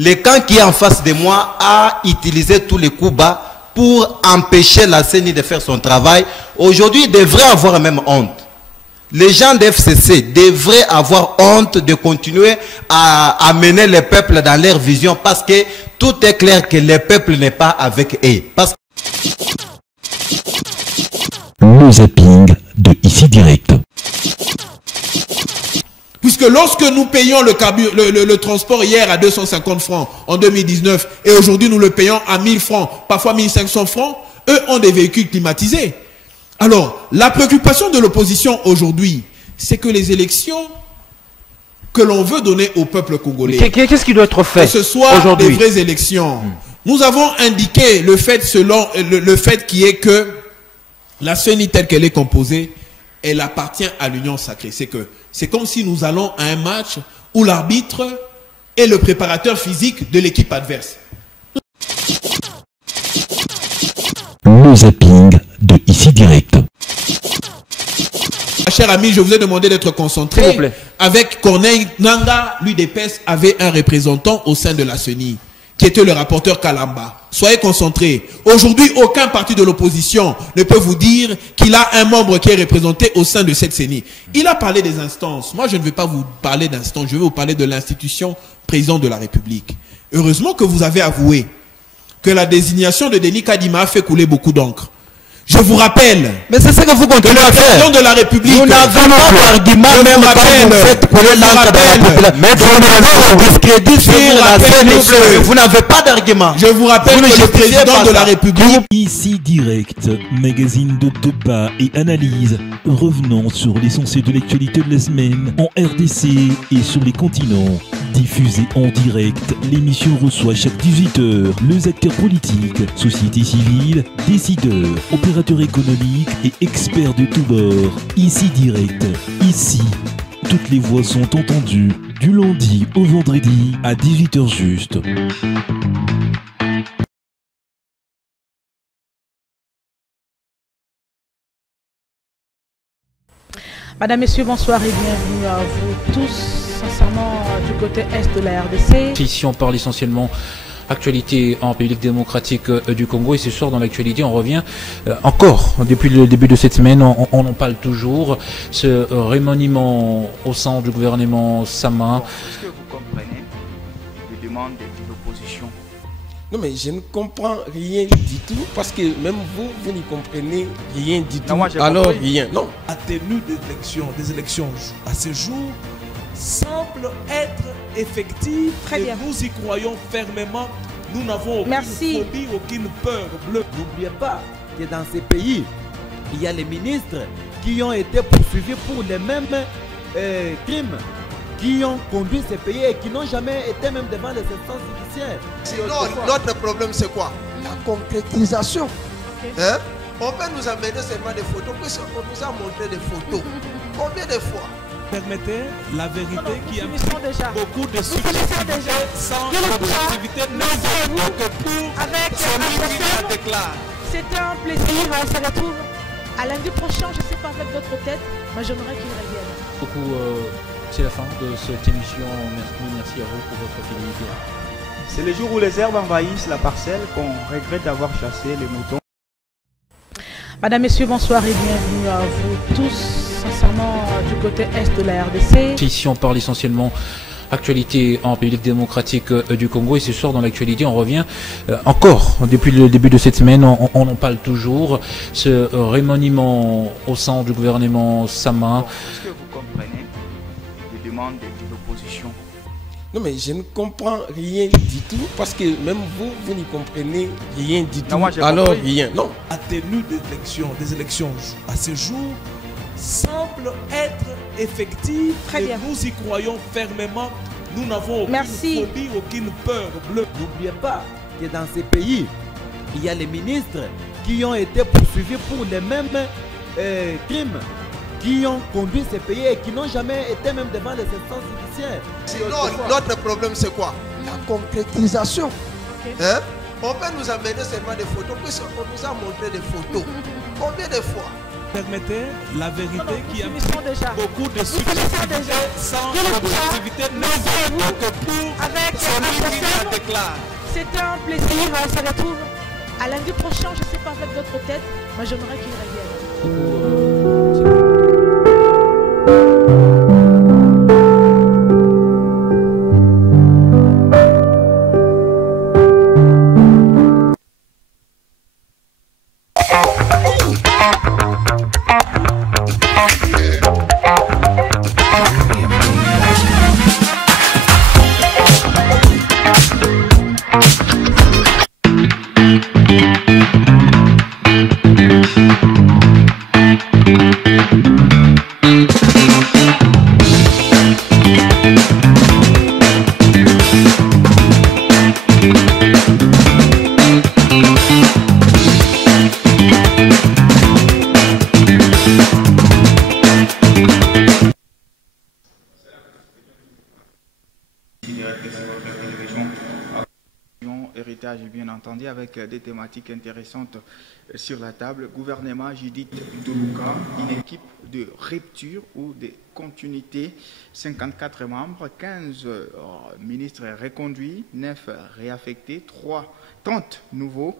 Le camp qui est en face de moi a utilisé tous les coups bas pour empêcher la CENI de faire son travail. Aujourd'hui, il devrait avoir même honte. Les gens de FCC devraient avoir honte de continuer à mener le peuple dans leur vision parce que tout est clair que le peuple n'est pas avec eux. Parce... Le zapping de Ici Direct. Puisque lorsque nous payons le transport hier à 250 francs en 2019 et aujourd'hui nous le payons à 1000 francs, parfois 1500 francs, eux ont des véhicules climatisés. Alors, la préoccupation de l'opposition aujourd'hui, c'est que les élections que l'on veut donner au peuple congolais, qu'est-ce qui doit être fait que ce soit des vraies élections. Nous avons indiqué le fait selon le fait qui est que la CENI telle qu'elle est composée, elle appartient à l'union sacrée. C'est comme si nous allons à un match où l'arbitre est le préparateur physique de l'équipe adverse. Le zapping de Ici Direct. Cher ami, je vous ai demandé d'être concentré. S'il vous plaît. Avec Corneille Nanga, l'UDPS avait un représentant au sein de la CENI, qui était le rapporteur Kalamba. Soyez concentrés. Aujourd'hui, aucun parti de l'opposition ne peut vous dire qu'il a un membre qui est représenté au sein de cette CENI. Il a parlé des instances. Moi, je ne vais pas vous parler d'instances. Je vais vous parler de l'institution président de la République. Heureusement que vous avez avoué que la désignation de Denis Kadima a fait couler beaucoup d'encre. Je vous rappelle. Mais c'est ce que vous continuez à faire. Le président de la République. Vous n'avez pas d'argument même quand vous faites couler l'encre de la population. Mais vous discrédit sur la scène. Vous n'avez pas d'argument. Je vous rappelle que le président de la République. Ici Direct, magazine de débat et analyse, revenant sur l'essentiel de l'actualité de la semaine en RDC et sur les continents. Diffusé en direct, l'émission reçoit chaque 18h les acteurs politiques, société civile, décideurs, opérateurs économiques et experts de tous bords. Ici Direct, ici, toutes les voix sont entendues du lundi au vendredi à 18h juste. Madame, Messieurs, bonsoir et bienvenue à vous tous, sincèrement du côté est de la RDC. Ici, on parle essentiellement actualité en République démocratique du Congo et ce soir dans l'actualité, on revient encore, depuis le début de cette semaine, on en parle toujours, ce remaniement au sein du gouvernement Sama. Est-ce que vous comprenez les demandes de l'opposition? Non mais je ne comprends rien du tout parce que même vous n'y comprenez rien du tout. Non, moi, alors compris. rien. Non. La tenue des élections à ce jour semble être effective. Très bien. Nous y croyons fermement. Nous n'avons aucune phobie, aucune peur bleue. N'oubliez pas que dans ces pays, il y a les ministres qui ont été poursuivis pour les mêmes crimes, qui ont conduit ces pays et qui n'ont jamais été même devant les instances judiciaires. Sinon, notre problème c'est quoi? La concrétisation. Hein? On peut nous amener seulement des photos, puisqu'on nous a montré des photos. Combien de fois? Permettez la vérité qui a déjà. beaucoup de subjectivité sans objectivité n'importe que pour avec celui qui la déclare. C'était un plaisir, on se retrouve à lundi prochain, je ne sais pas avec votre tête, mais j'aimerais qu'il revienne. Beaucoup, c'est la fin de cette émission. Merci à vous pour votre fidélité. C'est le jour où les herbes envahissent la parcelle qu'on regrette d'avoir chassé les moutons. Madame, Messieurs, bonsoir et bienvenue à vous tous, sincèrement du côté est de la RDC. Ici, on parle essentiellement actualité en République démocratique du Congo et ce soir dans l'actualité, on revient encore, depuis le début de cette semaine, on en parle toujours, ce remaniement au sein du gouvernement Sama. Est-ce que vous comprenez les demandes de l'opposition? Non mais je ne comprends rien du tout parce que même vous n'y comprenez rien du tout. Non, moi, alors compris. rien. Non. La tenue des élections à ce jour semble être effective. Très bien. Nous y croyons fermement. Nous n'avons aucune phobie, aucune peur bleue. N'oubliez pas que dans ces pays, il y a les ministres qui ont été poursuivis pour les mêmes crimes, qui ont conduit ces pays et qui n'ont jamais été même devant les instances judiciaires. Sinon, notre problème c'est quoi? La concrétisation. Hein? On peut nous amener seulement des photos, puisqu'on nous a montré des photos. Combien de fois? Permettez la vérité qui a déjà. beaucoup de subjectivité sans objectivité n'importe que pour avec celui qui la éclat. C'était un plaisir. On se retrouve à lundi prochain. Je ne sais pas avec votre tête, mais j'aimerais qu'il revienne. Héritage, bien entendu, avec des thématiques intéressantes sur la table. Gouvernement Judith Tuluka, une équipe de rupture ou de continuité, 54 membres, 15 ministres reconduits, 9 réaffectés, 30 nouveaux.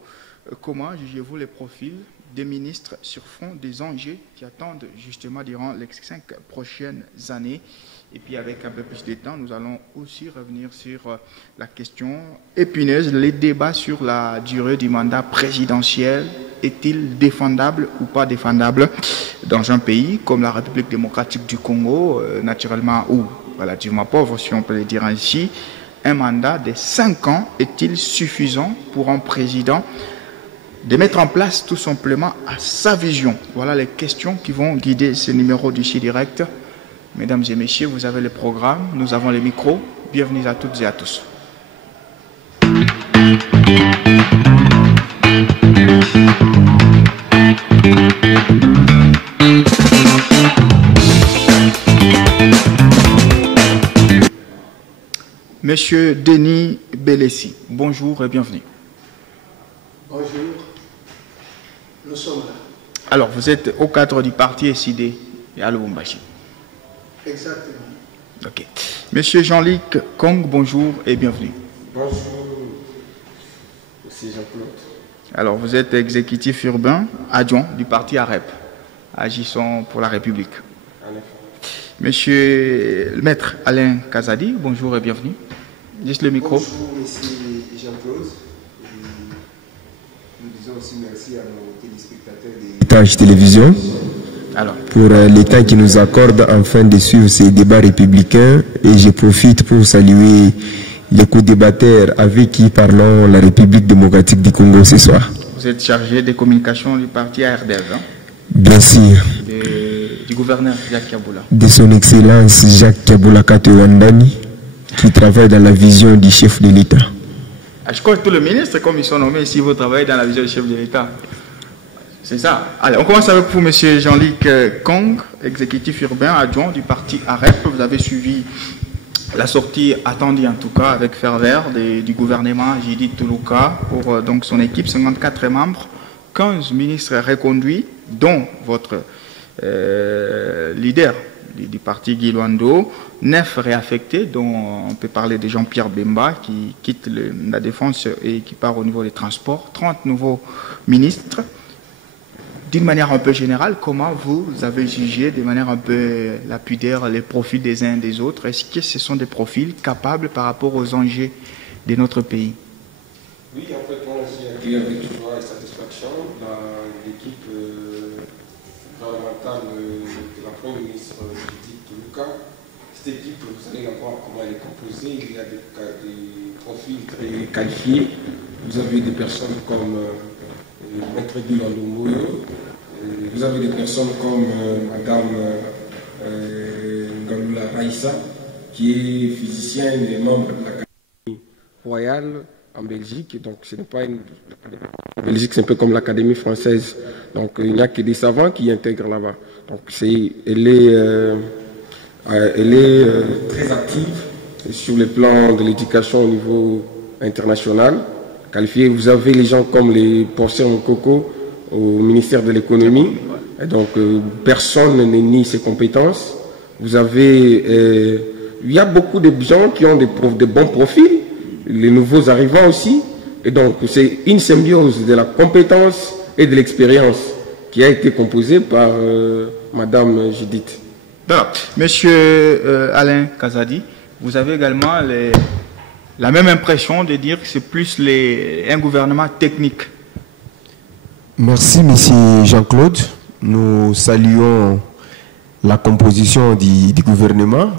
Comment jugez-vous les profils des ministres sur fond des enjeux qui attendent justement durant les 5 prochaines années? Et puis avec un peu plus de temps, nous allons aussi revenir sur la question épineuse, les débats sur la durée du mandat présidentiel. Est-il défendable ou pas défendable dans un pays comme la République démocratique du Congo, naturellement ou relativement pauvre, si on peut le dire ainsi? Un mandat de 5 ans est-il suffisant pour un président de mettre en place tout simplement à sa vision? Voilà les questions qui vont guider ce numéro du CIDirect. Mesdames et messieurs, vous avez le programme, nous avons les micros. Bienvenue à toutes et à tous. Monsieur Denis Bélessi, bonjour et bienvenue. Bonjour, nous sommes là. Alors, vous êtes au cadre du parti SID et à Lubumbashi. Exactement. Ok. Monsieur Jean-Luc Kong, bonjour et bienvenue. Bonjour, monsieur Jean-Claude. Alors, vous êtes exécutif urbain, adjoint du parti AREP, Agissons pour la République. En effet. Monsieur le maître Alain Kazadi, bonjour et bienvenue. Juste le micro. Bonjour, monsieur Jean-Claude. Nous disons aussi merci à nos téléspectateurs des Tâches Télévision. Alors, pour le temps qu'ils nous accordent afin de suivre ces débats républicains, et je profite pour saluer les co-débatteurs avec qui parlons la République démocratique du Congo ce soir. Vous êtes chargé des communications du parti ARDEV, hein? Bien sûr. Du gouverneur Jacques Kaboula. De son Excellence Jacques Kaboula Katewandani, qui travaille dans la vision du chef de l'État. Je crois que tous les ministres, comme ils sont nommés ici, vous travaillez dans la vision du chef de l'État. C'est ça. Allez, on commence avec vous, monsieur Jean-Luc Kong, exécutif urbain adjoint du parti AREP. Vous avez suivi la sortie attendue, en tout cas, avec ferveur du gouvernement Judith Tuluka pour donc son équipe, 54 membres, 15 ministres reconduits, dont votre leader du parti Guy Luando, 9 réaffectés, dont on peut parler de Jean-Pierre Bemba, qui quitte la défense et qui part au niveau des transports, 30 nouveaux ministres. D'une manière un peu générale, comment vous avez jugé de manière un peu lapidaire les profils des uns et des autres? Est-ce que ce sont des profils capables par rapport aux enjeux de notre pays? Oui, en fait, moi j'ai accueilli avec joie et satisfaction l'équipe gouvernementale de la Première ministre Judith Tuluka. Cette équipe, vous allez la voir comment elle est composée. Il y a des profils très qualifiés. Vous avez des personnes comme Maître Guy Luando. Vous avez des personnes comme Madame Ngaloula Raïssa, qui est physicienne et membre de l'Académie royale en Belgique. Donc, ce n'est pas une. En Belgique, c'est un peu comme l'Académie française. Donc, il n'y a que des savants qui intègrent là-bas. Donc, elle est très active sur le plan de l'éducation au niveau international. Qualifiée. Vous avez les gens comme les professeurs Mokoko au ministère de l'économie, et donc personne ne nie ses compétences. Vous avez, il y a beaucoup de gens qui ont de bons profils, les nouveaux arrivants aussi. Et donc, c'est une symbiose de la compétence et de l'expérience qui a été composée par Madame Judith. Voilà. Monsieur Alain Kazadi, vous avez également la même impression de dire que c'est plus un gouvernement technique. Merci, monsieur Jean-Claude. Nous saluons la composition du gouvernement,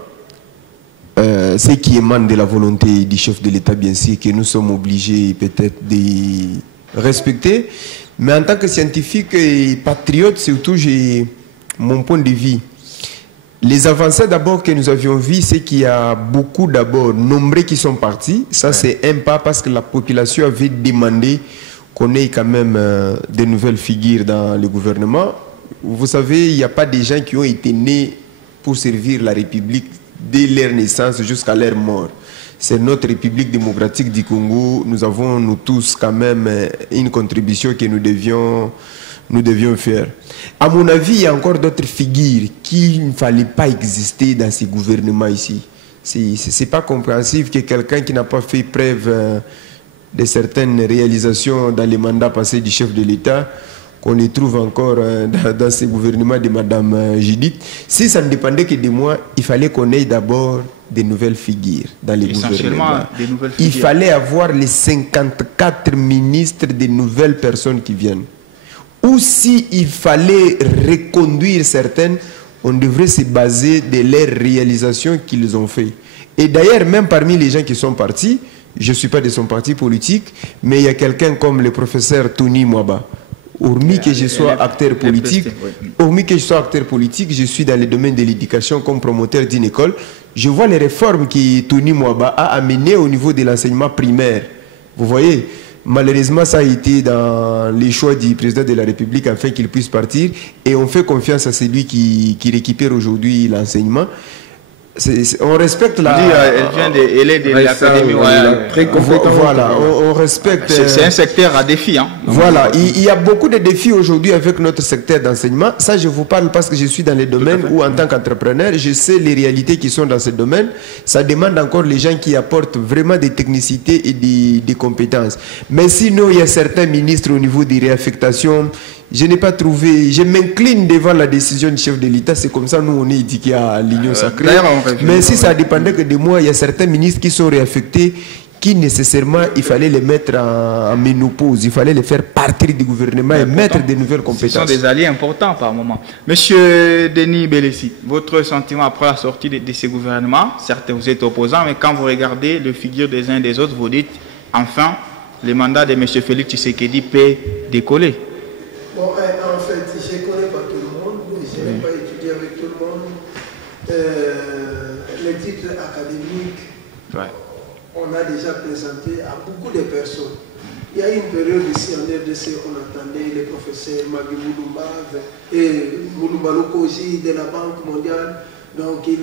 ce qui émane de la volonté du chef de l'État, bien sûr, que nous sommes obligés peut-être de respecter. Mais en tant que scientifique et patriote, surtout, j'ai mon point de vue. Les avancées d'abord que nous avions vues, c'est qu'il y a beaucoup d'abord, nombreux qui sont partis. Ça, c'est un pas parce que la population avait demandé qu'on ait quand même de nouvelles figures dans le gouvernement. Vous savez, il n'y a pas des gens qui ont été nés pour servir la République dès leur naissance jusqu'à leur mort. C'est notre République démocratique du Congo. Nous avons, nous tous, quand même une contribution que nous devions faire. À mon avis, il y a encore d'autres figures qui ne fallait pas exister dans ces gouvernements ici. Ce n'est pas compréhensible que quelqu'un qui n'a pas fait preuve de certaines réalisations dans les mandats passés du chef de l'État, qu'on les trouve encore dans ces gouvernements de Mme Judith. Si ça ne dépendait que de moi, il fallait qu'on ait d'abord des nouvelles figures dans les gouvernements. Il fallait avoir les 54 ministres de nouvelles personnes qui viennent. Ou s'il fallait reconduire certaines, on devrait se baser de leurs réalisations qu'ils ont fait. Et d'ailleurs, même parmi les gens qui sont partis, je ne suis pas de son parti politique, mais il y a quelqu'un comme le professeur Tony Mwaba. Hormis que je sois acteur politique, je suis dans le domaine de l'éducation comme promoteur d'une école. Je vois les réformes que Tony Mwaba a amenées au niveau de l'enseignement primaire. Vous voyez, malheureusement, ça a été dans les choix du président de la République afin qu'il puisse partir. Et on fait confiance à celui qui récupère aujourd'hui l'enseignement. On respecte la... Elle est de l'Académie royale. Très compétente. Voilà, on respecte... C'est un secteur à défi. Hein. Voilà, il y a beaucoup de défis aujourd'hui avec notre secteur d'enseignement. Ça, je vous parle parce que je suis dans les domaines où, en tant qu'entrepreneur, je sais les réalités qui sont dans ce domaine. Ça demande encore les gens qui apportent vraiment des technicités et des compétences. Mais sinon, il y a certains ministres au niveau des réaffectations... Je n'ai pas trouvé, je m'incline devant la décision du chef de l'État, c'est comme ça nous on est éduqués à l'Union sacrée. Mais si ça dépendait que de moi, il y a certains ministres qui sont réaffectés, qui nécessairement, il fallait les mettre en ménopause, il fallait les faire partir du gouvernement et mettre de nouvelles compétences. Ce sont des alliés importants par moment. Monsieur Denis Belessi, votre sentiment après la sortie de ces gouvernements, certes vous êtes opposant, mais quand vous regardez le figure des uns et des autres, vous dites, enfin, le mandat de M. Félix Tshisekedi peut décoller. Bon, en fait, je ne connais pas tout le monde, je n'ai pas étudié avec tout le monde. Les titres académiques, on a déjà présenté à beaucoup de personnes. Il y a une période ici en RDC, on attendait les professeurs Magui Moulumba et Moulumba Lokoji de la Banque mondiale. Donc, il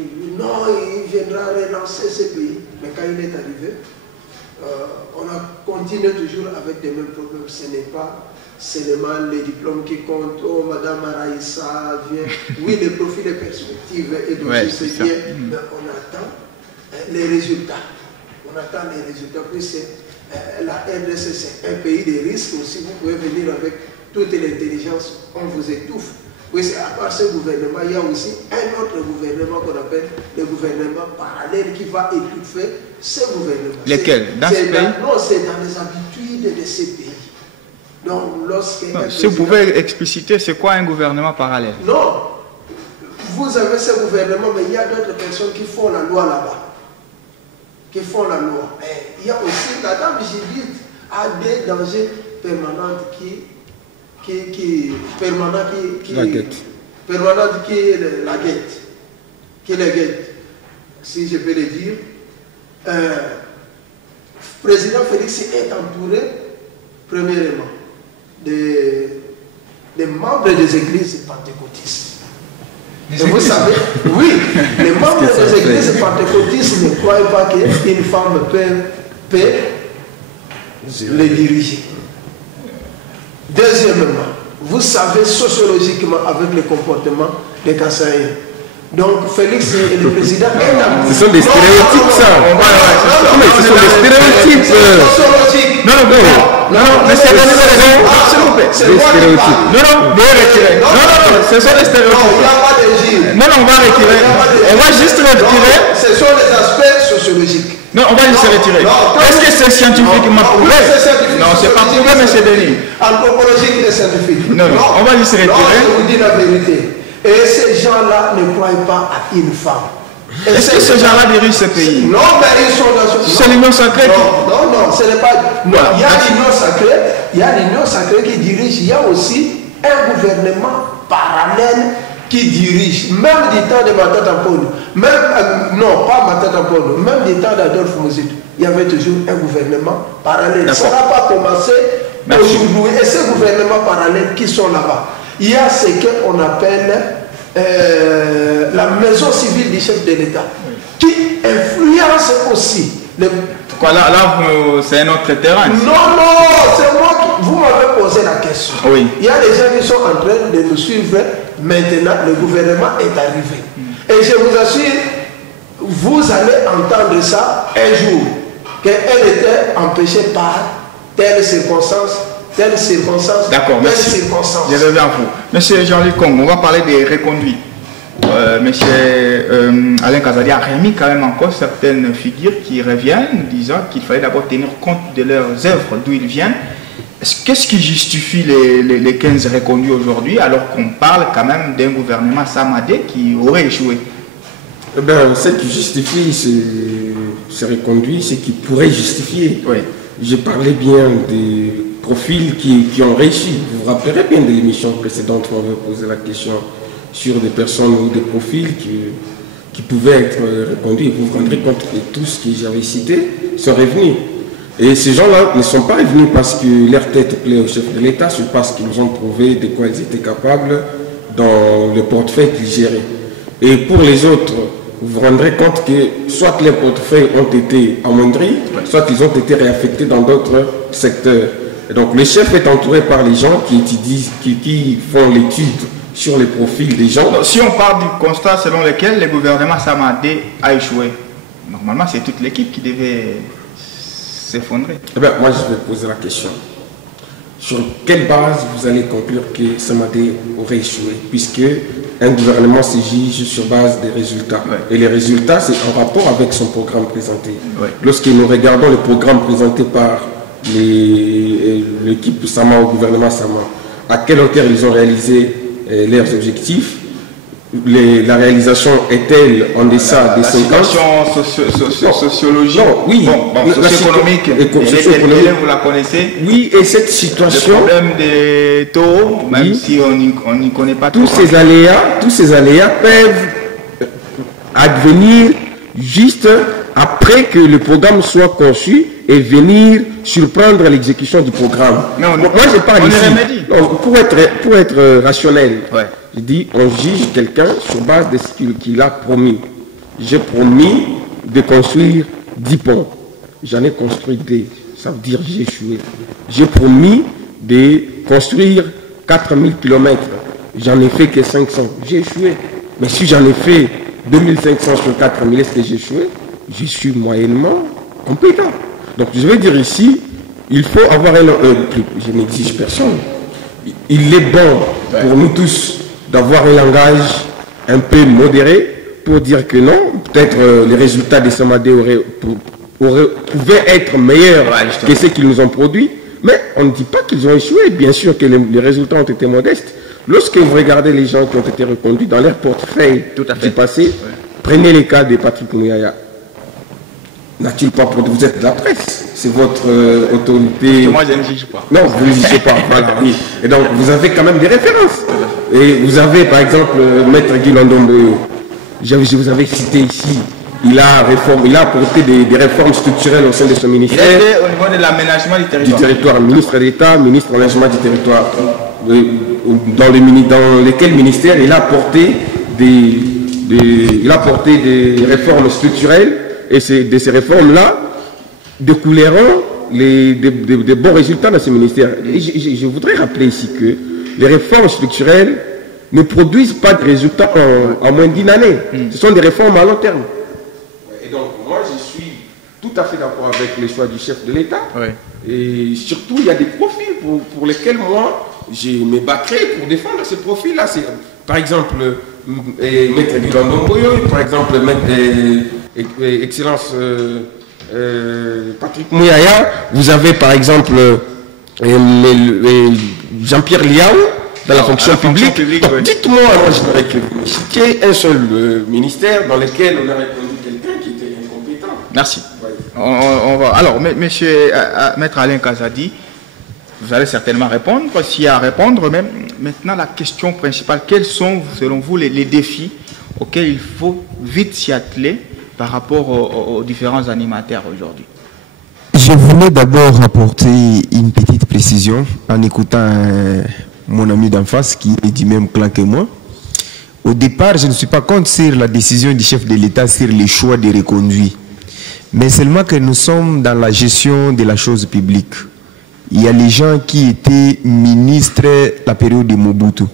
viendra relancer ce pays. Mais quand il est arrivé, on a continué toujours avec les mêmes problèmes. Ce n'est pas seulement les diplômes qui comptent. Oh, Madame Araïssa vient. Oui, les profils, les perspectives et donc c'est bien. Mais on attend les résultats. On attend les résultats. Puis la RDC, c'est un pays de risques aussi. Vous pouvez venir avec toute l'intelligence, on vous étouffe. Oui, c'est à part ce gouvernement, il y a aussi un autre gouvernement qu'on appelle le gouvernement parallèle qui va étouffer ce gouvernement. Lesquels? Dans ce pays? Non, c'est dans les habitudes de ces pays. Donc, si vous pouvez expliciter, c'est quoi un gouvernement parallèle? Non, vous avez ce gouvernement, mais il y a d'autres personnes qui font la loi là-bas. Qui font la loi. Et il y a aussi, la dame Judith a des dangers permanents qui les guette, si je peux le dire. Président Félix est entouré, premièrement, des membres des églises pentecôtistes. Et vous savez, oui, les membres des églises pentecôtistes ne croient pas qu'une femme peut les diriger. Deuxièmement, vous savez sociologiquement avec le comportement des Kassaïens, Donc Félix est le président. Ce sont des stéréotypes, ça. Mais ce sont des stéréotypes. Non, mais c'est des stéréotypes. Des stéréotypes. Non, ce sont des stéréotypes. Non, on va retirer. On va juste retirer. Ce sont les aspects sociologiques. Non, on va juste retirer. Est-ce que c'est scientifiquement prouvé? Non, c'est pas prouvé, mais c'est Denis. Anthropologique et scientifique. Non, on va juste retirer. Je vous dis la vérité. Et ces gens-là ne croient pas à une femme. Est-ce que ces gens-là dirigent ce pays? Non, mais ils sont dans ce... C'est l'union sacrée. Non, ce n'est pas... Non, il y a l'union sacrée, il y a l'union sacrée qui dirige, il y a aussi un gouvernement parallèle qui dirige, même du temps de Matata Mpondu, même, non, pas Matata Mpondu, même du temps d'Adolphe Mouzitu, il y avait toujours un gouvernement parallèle. Ça n'a pas commencé aujourd'hui. Et ces gouvernements parallèles qui sont là-bas, il y a ce qu'on appelle la maison civile du chef de l'État, qui influence aussi les... Quoi, là c'est un autre terrain. Non, c'est moi qui... Vous m'avez posé la question. Oui. Il y a des gens qui sont en train de nous suivre. Maintenant, le gouvernement est arrivé. Et je vous assure, vous allez entendre ça un jour, qu'elle était empêchée par telle circonstance. D'accord, merci. Je reviens à vous. Monsieur Jean-Luc Kong, on va parler des reconduits. Monsieur Alain Kazadi a remis quand même encore certaines figures qui reviennent, disant qu'il fallait d'abord tenir compte de leurs œuvres, d'où ils viennent. Qu'est-ce qui justifie les 15 reconduits aujourd'hui, alors qu'on parle quand même d'un gouvernement Samadé qui aurait échoué? Eh bien, ce qui justifie ces reconduits, c'est qui pourrait justifier. Oui. Je parlais bien des profils qui ont réussi. Vous vous rappellerez bien de l'émission précédente où on avait posé la question sur des personnes ou des profils qui pouvaient être reconduits. Vous vous rendrez compte que tous que j'avais cités sont revenus. Et ces gens-là ne sont pas revenus parce que leur tête plaît au chef de l'État, c'est parce qu'ils ont prouvé de quoi ils étaient capables dans le portefeuille qu'ils géraient. Et pour les autres, vous vous rendrez compte que soit les portefeuilles ont été amoindris, soit ils ont été réaffectés dans d'autres secteurs. Et donc le chef est entouré par les gens qui étudient, qui font l'étude sur les profils des gens. Donc, si on part du constat selon lequel le gouvernement Samadé a échoué, normalement c'est toute l'équipe qui devait s'effondrer. Eh bien, moi je vais poser la question. Sur quelle base vous allez conclure que Samadé aurait échoué, puisque un gouvernement se juge sur base des résultats. Et les résultats, c'est en rapport avec son programme présenté. Lorsque nous regardons le programme présenté par l'équipe Sama au gouvernement Sama, à quelle hauteur ils ont réalisé leurs objectifs, la réalisation est-elle en deçà des 50? La situation sociologique, socio-économique, vous la connaissez? Oui, et cette situation... Le problème des taux, même si on n'y connaît pas tous ces aléas peuvent advenir juste après que le programme soit conçu et venir surprendre l'exécution du programme. Moi, je parle ici. Pour être rationnel, je dis, on juge quelqu'un sur base de ce qu'il a promis. J'ai promis de construire 10 ponts. J'en ai construit 2. Ça veut dire j'ai échoué. J'ai promis de construire 4000 km. J'en ai fait que 500. J'ai échoué. Mais si j'en ai fait 2500 sur 4000, est-ce que j'ai échoué? Je suis moyennement compétent. Donc je veux dire ici, il faut avoir je n'exige personne. Il est bon pour nous tous d'avoir un langage un peu modéré pour dire que non, peut-être les résultats des Samadé pouvaient être meilleurs que ceux qu'ils nous ont produits, mais on ne dit pas qu'ils ont échoué. Bien sûr que les résultats ont été modestes. Lorsque vous regardez les gens qui ont été reconduits dans leur portefeuille du passé, prenez les cas de Patrick Mouyaya. N'a-t-il pas produit? Vous êtes de la presse, c'est votre autorité. Moi, je ne juge pas. Non, vous ne jugez pas. Voilà, oui. Et donc, vous avez quand même des références. Et vous avez, par exemple, Maître Guy Londomboyo. Je vous avais cité ici. Il a apporté des réformes structurelles au sein de son ministère. Il était au niveau de l'aménagement du territoire. Ministre d'État, ministre de l'aménagement du territoire. Dans lesquels ministères il a apporté des réformes structurelles. Et de ces réformes-là découleront des bons résultats dans ce ministère. Et je voudrais rappeler ici que les réformes structurelles ne produisent pas de résultats en moins d'une année. Ce sont des réformes à long terme. Et donc, moi, je suis tout à fait d'accord avec les choix du chef de l'État. Et surtout, il y a des profils pour lesquels moi, je me battrai pour défendre ces profils-là. Par exemple, Maître Guilandongoyo, par exemple, Excellence Patrick Mouyaya, vous avez par exemple Jean-Pierre Liao dans la fonction publique. Dites-moi, moi je n'aurais que citer un seul ministère dans lequel on a répondu quelqu'un qui était incompétent. Merci. On va. Alors, monsieur Maître Alain Kazadi, vous allez certainement répondre. S'il y a à répondre, même maintenant la question principale, quels sont selon vous les défis auxquels il faut vite s'y atteler par rapport aux différents animateurs aujourd'hui? Je voulais d'abord apporter une petite précision en écoutant mon ami d'en face qui est du même clan que moi. Au départ, je ne suis pas contre sur la décision du chef de l'État sur les choix de reconduits, mais seulement que nous sommes dans la gestion de la chose publique. Il y a les gens qui étaient ministres la période de Mobutu.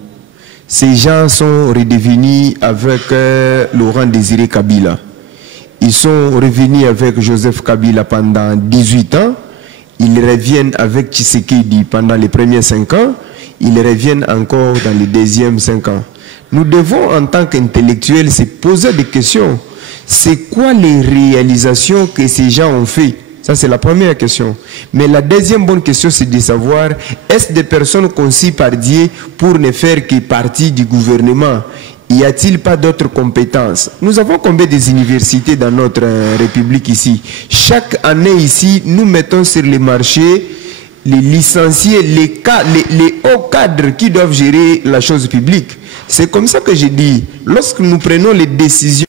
Ces gens sont redevenus avec Laurent Désiré Kabila. Ils sont revenus avec Joseph Kabila pendant 18 ans. Ils reviennent avec Tshisekedi pendant les premiers 5 ans. Ils reviennent encore dans les deuxièmes 5 ans. Nous devons, en tant qu'intellectuels, se poser des questions. C'est quoi les réalisations que ces gens ont fait? Ça, c'est la première question. Mais la deuxième bonne question, c'est de savoir, est-ce des personnes conçues par Dieu pour ne faire que partie du gouvernement? Y a-t-il pas d'autres compétences? Nous avons combien des universités dans notre République ici? Chaque année ici, nous mettons sur les marchés les licenciés, les hauts cadres qui doivent gérer la chose publique. C'est comme ça que je dis, lorsque nous prenons les décisions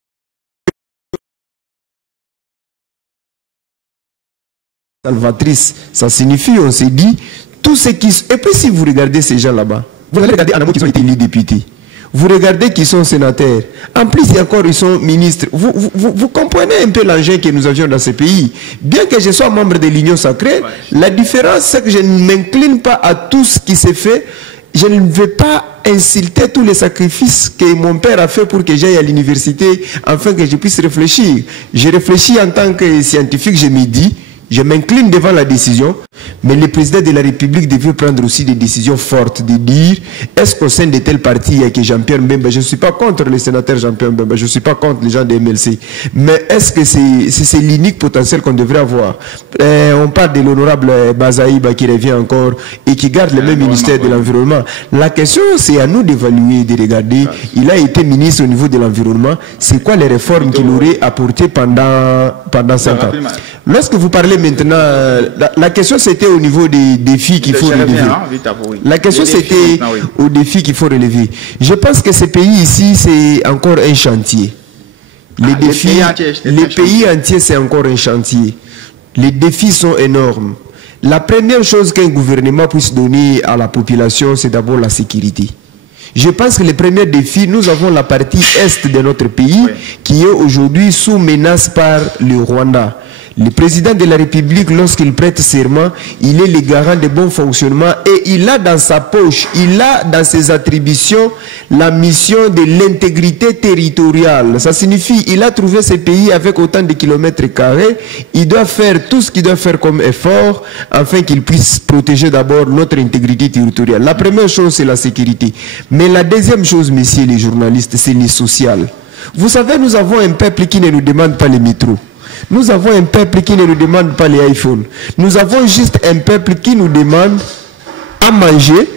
salvatrices, ça signifie, on s'est dit, tout ce qui... Et puis si vous regardez ces gens là-bas, vous allez regarder en amont qui ont été élus députés. Vous regardez qu'ils sont sénateurs. En plus, encore, ils sont ministres. Vous comprenez un peu l'enjeu que nous avions dans ce pays. Bien que je sois membre de l'Union sacrée, la différence, c'est que je ne m'incline pas à tout ce qui s'est fait. Je ne veux pas insulter tous les sacrifices que mon père a fait pour que j'aille à l'université, afin que je puisse réfléchir. Je réfléchis en tant que scientifique, je me dis, je m'incline devant la décision, mais le président de la République devait prendre aussi des décisions fortes, de dire, est-ce qu'au sein de tel parti, il y a que Jean-Pierre Mbemba? Je ne suis pas contre le sénateur Jean-Pierre Mbemba, je ne suis pas contre les gens des MLC, mais est-ce que c'est l'unique potentiel qu'on devrait avoir? On parle de l'honorable Bazaïba qui revient encore et qui garde le même ministère de l'Environnement. La question, c'est à nous d'évaluer, de regarder. Il a été ministre au niveau de l'Environnement. C'est quoi les réformes qu'il aurait apportées pendant 5 ans? Lorsque vous parlez maintenant, la question c'était au niveau des défis qu'il faut relever. La question c'était aux défis qu'il faut relever. Je pense que ce pays ici, c'est encore un chantier. Les pays entiers, c'est encore un chantier. Les défis sont énormes. La première chose qu'un gouvernement puisse donner à la population, c'est d'abord la sécurité. Je pense que le premier défi, nous avons la partie est de notre pays qui est aujourd'hui sous menace par le Rwanda. Le président de la République, lorsqu'il prête serment, il est le garant de bon fonctionnement et il a dans sa poche, il a dans ses attributions la mission de l'intégrité territoriale. Ça signifie qu'il a trouvé ce pays avec autant de kilomètres carrés. Il doit faire tout ce qu'il doit faire comme effort afin qu'il puisse protéger d'abord notre intégrité territoriale. La première chose, c'est la sécurité. Mais la deuxième chose, messieurs les journalistes, c'est le social. Vous savez, nous avons un peuple qui ne nous demande pas les métros. Nous avons un peuple qui ne nous demande pas les iPhones. Nous avons juste un peuple qui nous demande à manger,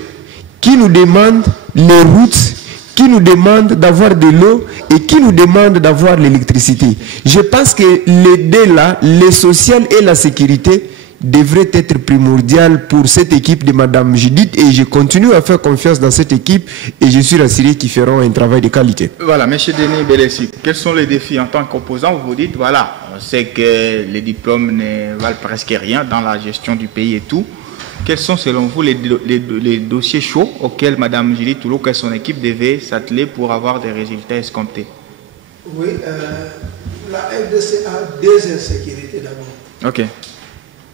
qui nous demande les routes, qui nous demande d'avoir de l'eau et qui nous demande d'avoir l'électricité. Je pense que les deux là, le social et la sécurité, devrait être primordial pour cette équipe de Madame Judith et je continue à faire confiance dans cette équipe et je suis rassuré qu'ils feront un travail de qualité. Voilà, M. Denis Belessi, quels sont les défis en tant qu'opposant? Vous vous dites, voilà, on sait que les diplômes ne valent presque rien dans la gestion du pays et tout. Quels sont selon vous les dossiers chauds auxquels Madame Judith Toulouk et son équipe devaient s'atteler pour avoir des résultats escomptés? Oui, la RDC a deux insécurités d'abord. Ok.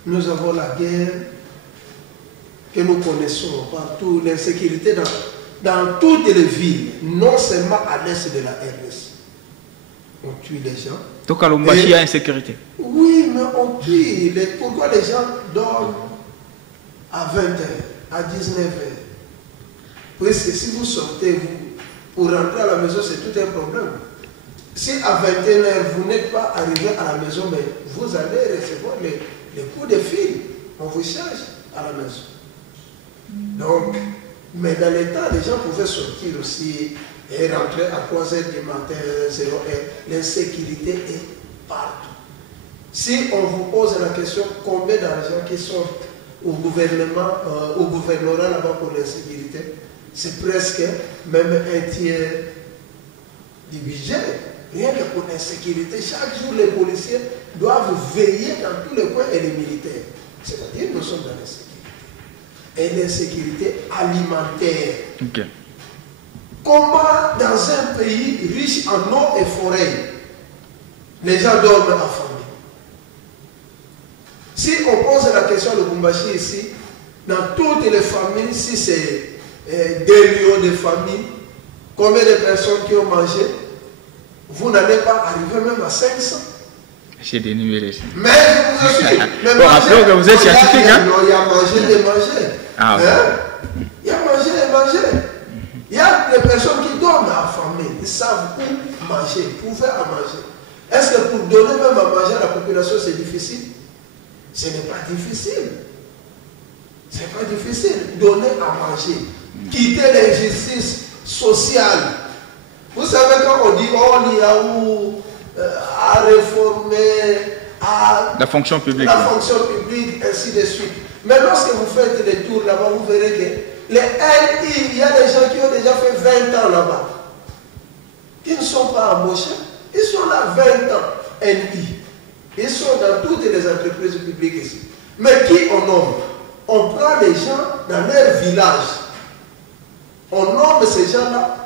Nous avons la guerre que nous connaissons partout, l'insécurité dans toutes les villes, non seulement à l'est de la RS, on tue les gens. Donc à Lubumbashi, il y a insécurité. Oui, mais on tue. Pourquoi les gens dorment à 20h, à 19h? Puisque si vous sortez, pour rentrer à la maison, c'est tout un problème. Si à 21h, vous n'êtes pas arrivé à la maison, mais vous allez recevoir les coups de fil. On vous charge à la maison. Donc, mais dans l'État, les gens pouvaient sortir aussi et rentrer à 3h du matin, 0h. L'insécurité est partout. Si on vous pose la question, combien d'argent qui sont au gouvernement, au gouvernorat là-bas pour l'insécurité, c'est presque même un tiers du budget. Rien que pour l'insécurité, chaque jour les policiers doivent veiller dans tous les coins et les militaires. C'est-à-dire nous sommes dans l'insécurité. Et l'insécurité alimentaire. Okay. Comment dans un pays riche en eau et forêt, les gens dorment affamés? Si on pose la question de Lubumbashi ici, dans toutes les familles, si c'est 2 millions de familles, combien de personnes qui ont mangé? Vous n'allez pas arriver même à 500. J'ai dénuméré. Mais je vous assure, bon, rappelons que vous êtes scientifique, hein? Il y a mangé et mangé. Ah, okay. Hein? Il y a mangé et mangé. Il y a des personnes qui dorment affamées, ils savent où manger, trouver à manger. Est-ce que pour donner même à manger à la population, c'est difficile? Ce n'est pas difficile. Ce n'est pas difficile. Donner à manger. Quitter l'injustice sociale. Vous savez quand on dit, oh, il y a où à réformer la fonction publique. La fonction publique, ainsi de suite. Mais lorsque vous faites les tours là-bas, vous verrez que les LI, il y a des gens qui ont déjà fait 20 ans là-bas, qui ne sont pas embauchés. Ils sont là 20 ans, LI. Ils sont dans toutes les entreprises publiques ici. Mais qui on nomme? On prend les gens dans leur village. On nomme ces gens-là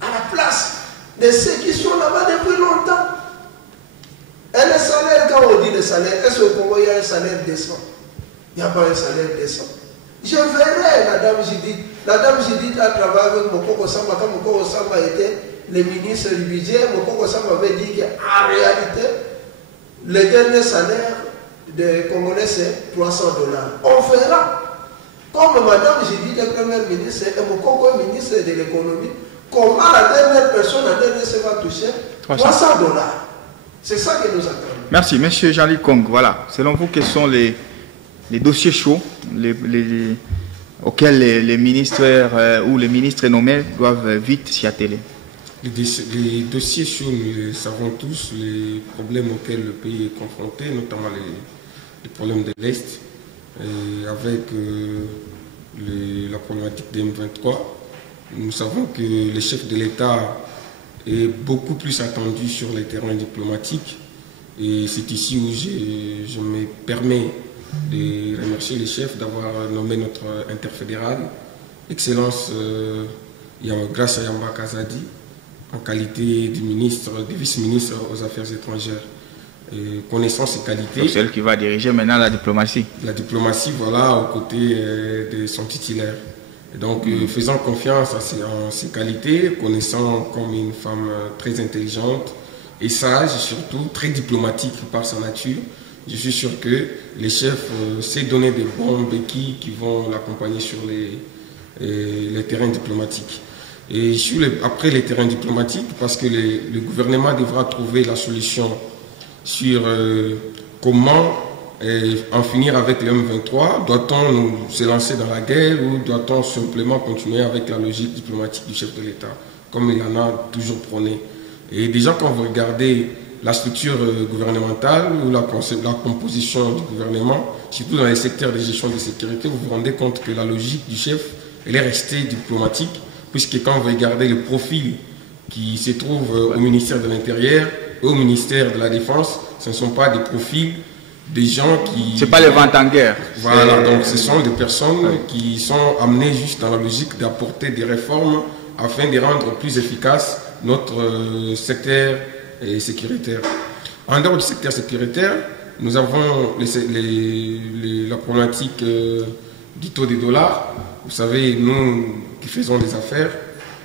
à la place de ceux qui sont là-bas depuis longtemps. Et le salaire, quand on dit le salaire, est-ce qu'au Congo il y a un salaire décent? Il n'y a pas un salaire décent. Je verrai la dame Judith. La dame Judith a travaillé avec Mokoko Samba. Quand Mokoko Samba était le ministre du budget, Mokoko Samba avait dit qu'en réalité, le dernier salaire des Congolais, c'est $300. On verra. Comme madame Judith est première ministre et Mokoko est ministre de l'économie, comment la dernière personne, la dernière se va toucher $300. C'est ça que nous attendons. Merci, monsieur Jean-Luc Kong. Voilà, selon vous, quels sont les dossiers chauds auxquels les ministres ou les ministres nommés doivent vite s'y atteler? Les dossiers chauds, nous les savons tous, les problèmes auxquels le pays est confronté, notamment les problèmes de l'Est, avec la problématique des M23. Nous savons que le chef de l'État est beaucoup plus attendu sur les terrains diplomatiques. Et c'est ici où je me permets de remercier les chefs d'avoir nommé notre interfédéral, Excellence grâce à Yamba Kazadi, en qualité de ministre, de vice-ministre aux Affaires étrangères. Et connaissant ses qualités. C'est elle qui va diriger maintenant la diplomatie. La diplomatie, voilà, aux côtés de son titulaire. Et donc, faisant confiance en ses qualités, connaissant comme une femme très intelligente et sage, surtout très diplomatique par sa nature, je suis sûr que les chefs sait donner des bons béquilles qui vont l'accompagner sur les terrains diplomatiques. Et après les terrains diplomatiques, parce que le gouvernement devra trouver la solution sur comment en finir avec le M23. Doit-on se lancer dans la guerre ou doit-on simplement continuer avec la logique diplomatique du chef de l'État, comme il en a toujours prôné? Et déjà, quand vous regardez la structure gouvernementale ou la composition du gouvernement, surtout dans les secteurs de gestion de sécurité, vous vous rendez compte que la logique du chef, elle est restée diplomatique, puisque quand vous regardez le profil qui se trouve au ministère de l'Intérieur et au ministère de la Défense, ce ne sont pas des profils des gens qui... C'est pas les ventes en guerre. Voilà, donc ce sont des personnes qui sont amenées juste dans la logique d'apporter des réformes afin de rendre plus efficace notre secteur sécuritaire. En dehors du secteur sécuritaire, nous avons la problématique du taux des dollars. Vous savez, nous qui faisons des affaires,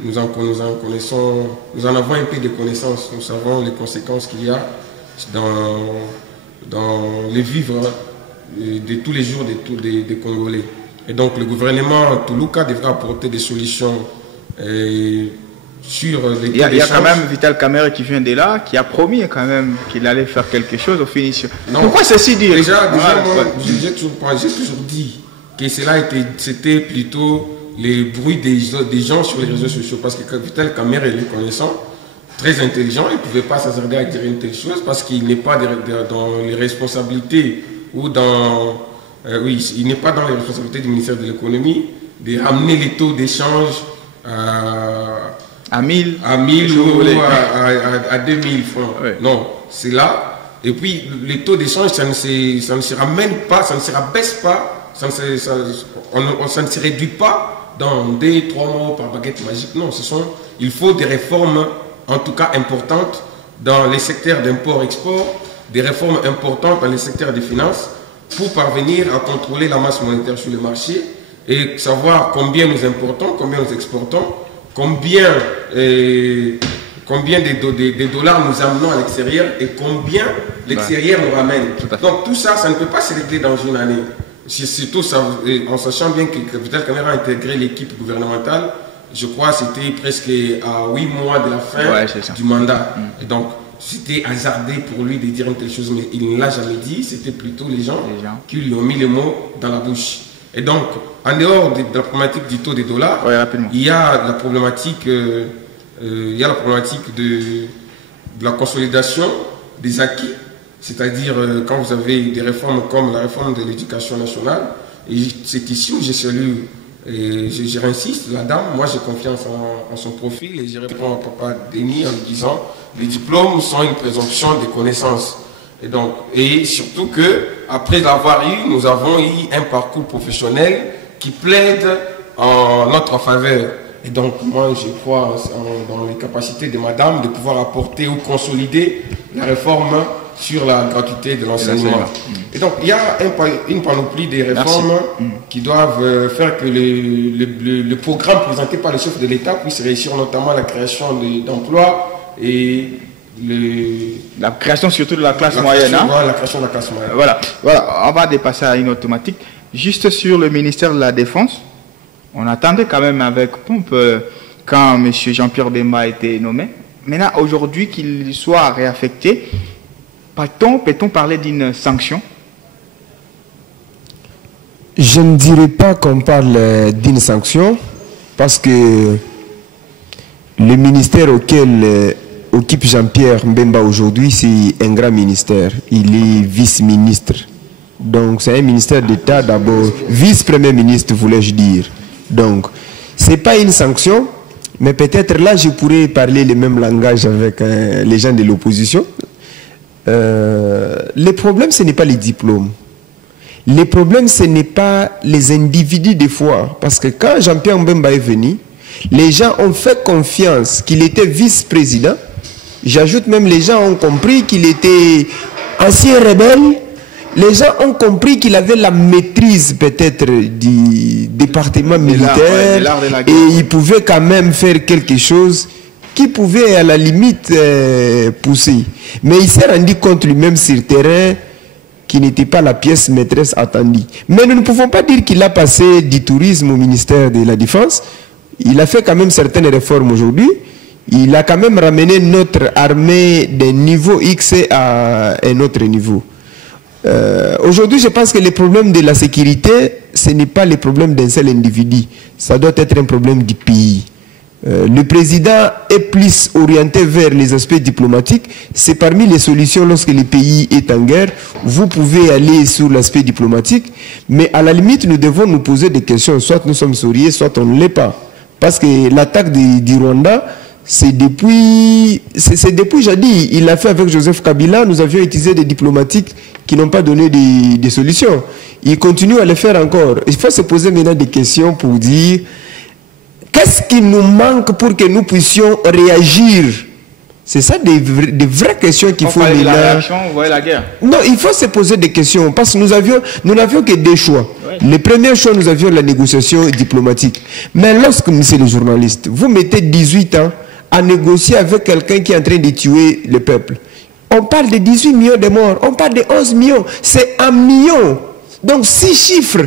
nous en avons un peu de connaissances. Nous savons les conséquences qu'il y a dans les vivres de tous les jours des Congolais. Et donc le gouvernement Toulouka devra apporter des solutions sur les. Il y a quand même Vital Kamerhe qui vient de là, qui a promis quand même qu'il allait faire quelque chose au finish. Non. Pourquoi ceci dit? Déjà j'ai toujours dit que c'était plutôt les bruits des gens sur les réseaux sociaux, parce que Vital Kamerhe est le connaissant, très intelligent, il ne pouvait pas s'attarder à dire une telle chose parce qu'il n'est pas dans les responsabilités ou dans... il n'est pas dans les responsabilités du ministère de l'économie de ramener les taux d'échange à 1000 ou à 2000 francs. Ouais. Non, c'est là. Et puis les taux d'échange, ça ne se ramène pas, ça ne se rabaisse pas, ça ne se réduit pas dans 2-3 mois par baguette magique. Non, il faut des réformes, en tout cas importantes, dans les secteurs d'import-export, des réformes importantes dans les secteurs des finances, pour parvenir à contrôler la masse monétaire sur le marché et savoir combien nous importons, combien nous exportons, combien des dollars nous amenons à l'extérieur et combien l'extérieur nous ramène. Donc tout ça, ça ne peut pas se régler dans une année. Surtout en sachant bien que Vital Kamerhe a intégré l'équipe gouvernementale, je crois que c'était presque à 8 mois de la fin du mandat. Et donc, c'était hasardé pour lui de dire une telle chose, mais il ne l'a jamais dit. C'était plutôt les gens qui lui ont mis les mots dans la bouche. Et donc, en dehors de la problématique du taux des dollars, il y a la problématique, de la consolidation des acquis. C'est-à-dire quand vous avez des réformes comme la réforme de l'éducation nationale, et c'est ici où je salue, et je réinsiste, la dame, moi j'ai confiance en son profil et je réponds à Papa Denis en lui disant les diplômes sont une présomption de connaissances. Et surtout que après l'avoir eu, nous avons eu un parcours professionnel qui plaide en notre faveur. Et donc moi je crois dans les capacités de madame de pouvoir apporter ou consolider la réforme sur la gratuité de l'enseignement. Et donc, il y a une panoplie de réformes qui doivent faire que le programme présenté par le chef de l'État puisse réussir, notamment la création d'emplois et la création surtout de la classe moyenne. La création de la classe moyenne. Voilà, on va dépasser à une automatique. Juste sur le ministère de la Défense, on attendait quand même avec pompe quand M. Jean-Pierre Bemba a été nommé. Maintenant, aujourd'hui, qu'il soit réaffecté, peut-on parler d'une sanction? Je ne dirais pas qu'on parle d'une sanction, parce que le ministère auquel occupe Jean-Pierre Bemba aujourd'hui, c'est un grand ministère. Il est vice-ministre. Donc c'est un ministère d'État d'abord, vice-premier ministre voulais-je dire. Donc ce n'est pas une sanction, mais peut-être là je pourrais parler le même langage avec les gens de l'opposition. Le problème, ce n'est pas les diplômes. Le problème, ce n'est pas les individus des fois. Parce que quand Jean-Pierre Bemba est venu, les gens ont fait confiance qu'il était vice-président. J'ajoute même, les gens ont compris qu'il était ancien rebelle. Les gens ont compris qu'il avait la maîtrise peut-être du département militaire. Et il pouvait quand même faire quelque chose qui pouvait à la limite pousser. Mais il s'est rendu compte lui-même sur le terrain qui n'était pas la pièce maîtresse attendue. Mais nous ne pouvons pas dire qu'il a passé du tourisme au ministère de la Défense. Il a fait quand même certaines réformes aujourd'hui. Il a quand même ramené notre armée d'un niveau X à un autre niveau. Aujourd'hui, je pense que le problème de la sécurité, ce n'est pas le problème d'un seul individu. Ça doit être un problème du pays. Le président est plus orienté vers les aspects diplomatiques. C'est parmi les solutions lorsque le pays est en guerre. Vous pouvez aller sur l'aspect diplomatique, mais à la limite, nous devons nous poser des questions. Soit nous sommes souriés, soit on ne l'est pas. Parce que l'attaque du Rwanda, c'est depuis jadis. Il l'a fait avec Joseph Kabila. Nous avions utilisé des diplomatiques qui n'ont pas donné des solutions. Il continue à le faire encore. Il faut se poser maintenant des questions pour dire qu'est-ce qui nous manque pour que nous puissions réagir. C'est ça des vraies questions qu'il faut mener. La réaction, vous voyez la guerre. Non, il faut se poser des questions parce que nous n'avions que deux choix. Oui. Les premières choses, nous avions la négociation diplomatique. Mais lorsque, monsieur le journaliste, vous mettez 18 ans à négocier avec quelqu'un qui est en train de tuer le peuple, on parle de 18 millions de morts, on parle de 11 millions, c'est 1 million. Donc 6 chiffres.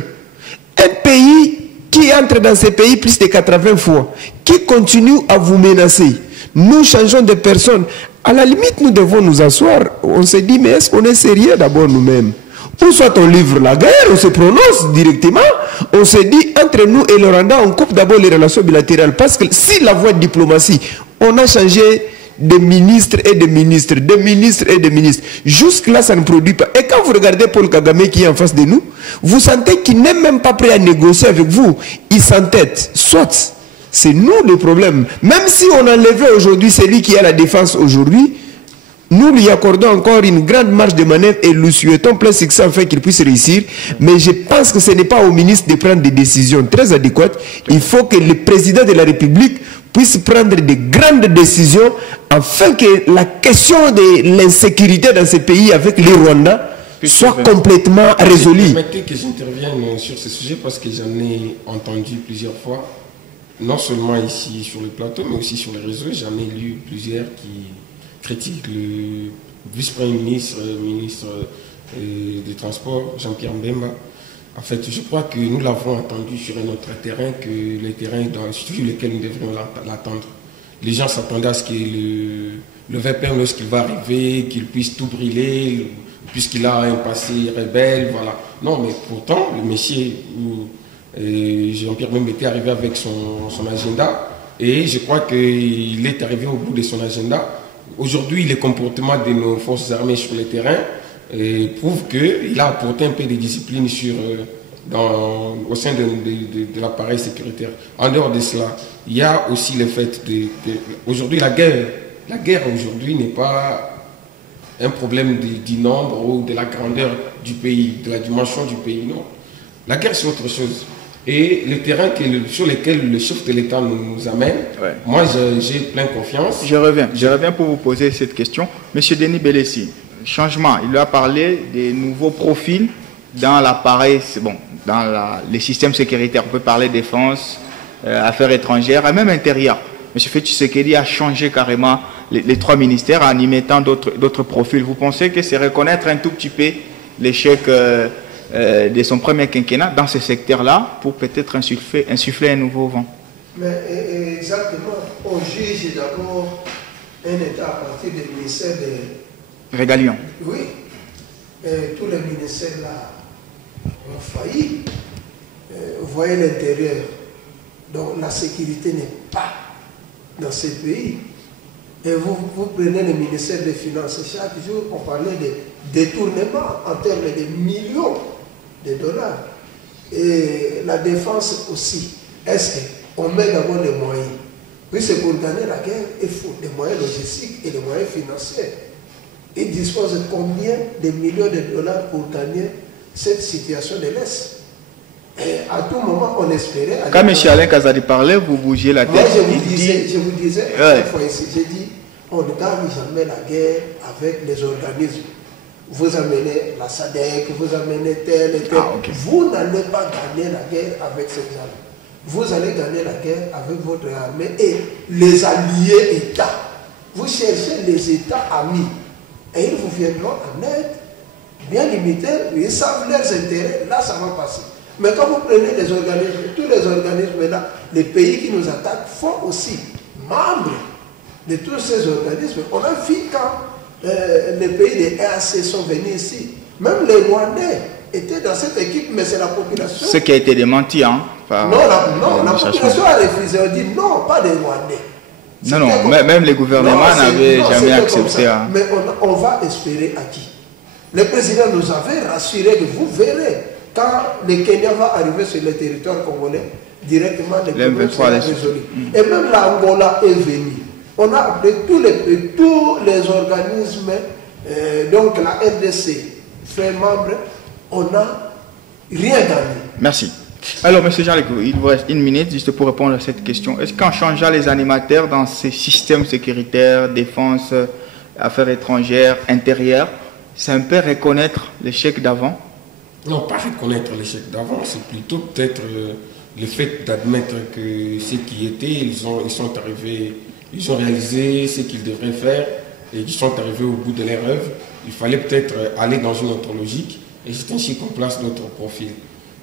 Un pays qui entre dans ces pays plus de 80 fois, qui continue à vous menacer. Nous changeons de personnes. À la limite, nous devons nous asseoir. On se dit, mais est-ce qu'on est sérieux d'abord nous-mêmes? Ou soit on livre la guerre, on se prononce directement, on se dit, entre nous et le Rwanda, on coupe d'abord les relations bilatérales. Parce que si la voie de diplomatie, on a changé de ministres et de ministres, de ministres et de ministres. Jusque-là, ça ne produit pas. Et quand vous regardez Paul Kagame qui est en face de nous, vous sentez qu'il n'est même pas prêt à négocier avec vous. Il s'entête. Soit, c'est nous le problème. Même si on enlevait aujourd'hui celui qui a la défense aujourd'hui, nous lui accordons encore une grande marge de manœuvre et lui souhaitons plein succès afin qu'il puisse réussir. Mais je pense que ce n'est pas au ministre de prendre des décisions très adéquates. Il faut que le président de la République puisse prendre de grandes décisions afin que la question de l'insécurité dans ces pays avec les Rwandais soit complètement résolue. Permettez que j'intervienne sur ce sujet parce que j'en ai entendu plusieurs fois, non seulement ici sur le plateau, mais aussi sur les réseaux. J'en ai lu plusieurs qui critiquent le vice-premier ministre, ministre des Transports, Jean-Pierre Mbemba. En fait, je crois que nous l'avons entendu sur un autre terrain que les terrains sur lesquels nous devrions l'attendre. Les gens s'attendaient à ce que le VPN, lorsqu'il va arriver, qu'il puisse tout brûler, puisqu'il a un passé rebelle, voilà. Non, mais pourtant, le monsieur Jean-Pierre Mbemba était arrivé avec son agenda, et je crois qu'il est arrivé au bout de son agenda. Aujourd'hui, les comportements de nos forces armées sur le terrain prouve qu'il a apporté un peu de discipline au sein de l'appareil sécuritaire. En dehors de cela, il y a aussi le fait aujourd'hui la guerre aujourd'hui n'est pas un problème du nombre ou de la grandeur du pays, de la dimension du pays, non. La guerre c'est autre chose. Et le terrain sur lequel le chef de l'État nous amène, moi j'ai plein confiance. Je reviens pour vous poser cette question. Monsieur Denis Belessi, changement, il a parlé des nouveaux profils dans l'appareil, dans les systèmes sécuritaires. On peut parler défense, affaires étrangères, et même intérieur. Monsieur Tshisekedi a changé carrément les 3 ministères en y mettant d'autres profils. Vous pensez que c'est reconnaître un tout petit peu l'échec de son premier quinquennat dans ce secteur-là pour peut-être insuffler un nouveau vent? Mais exactement, on juge d'abord un État à partir des ministères de Régalion. Oui. Et tous les ministères là ont failli. Vous voyez l'intérieur. Donc la sécurité n'est pas dans ces pays. Et vous prenez le ministère des Finances. Chaque jour, on parlait de détournement en termes de millions de dollars. Et la défense aussi. Est-ce qu'on met d'abord les moyens? Oui, c'est pour gagner la guerre, il faut des moyens logistiques et des moyens financiers. Ils disposent de combien de millions de dollars pour gagner cette situation de l'Est? Et à tout moment, on espérait... Quand M. Alain Kazadi parlait, vous bougiez la tête. Moi, je vous disais, cette fois ici, j'ai dit, on ne gagne jamais la guerre avec les organismes. Vous amenez la SADC, vous amenez tel et tel. Vous n'allez pas gagner la guerre avec ces armes. Vous allez gagner la guerre avec votre armée et les alliés États. Vous cherchez les États amis. Et ils vous viendront en aide, bien limités, ils savent leurs intérêts, là ça va passer. Mais quand vous prenez les organismes, tous les organismes là, les pays qui nous attaquent font aussi membres de tous ces organismes. On a vu quand les pays des RAC sont venus ici, même les Rwandais étaient dans cette équipe, mais c'est la population. Ce qui a été démenti, hein. Non, la population a refusé, on dit non, pas des Rwandais. Non, même les gouvernements n'avaient jamais accepté. Hein. Mais on va espérer à qui? Le président nous avait rassuré que vous verrez, quand le Kenya va arriver sur le territoire congolais, directement les problèmes seront résolus. Et même l'Angola est venu. On a appelé tous les organismes, donc la RDC fait membre, on n'a rien gagné. Merci. Alors, M. Jean-Luc, il vous reste 1 minute juste pour répondre à cette question. Est-ce qu'en changeant les animateurs dans ces systèmes sécuritaires, défense, affaires étrangères, intérieures, ça peut reconnaître l'échec d'avant? Non, pas reconnaître l'échec d'avant, c'est plutôt peut-être le fait d'admettre que ce qui était, ils sont arrivés, ils ont réalisé ce qu'ils devraient faire et qu'ils sont arrivés au bout de leur œuvre. Il fallait peut-être aller dans une autre logique et c'est ainsi qu'on place notre profil.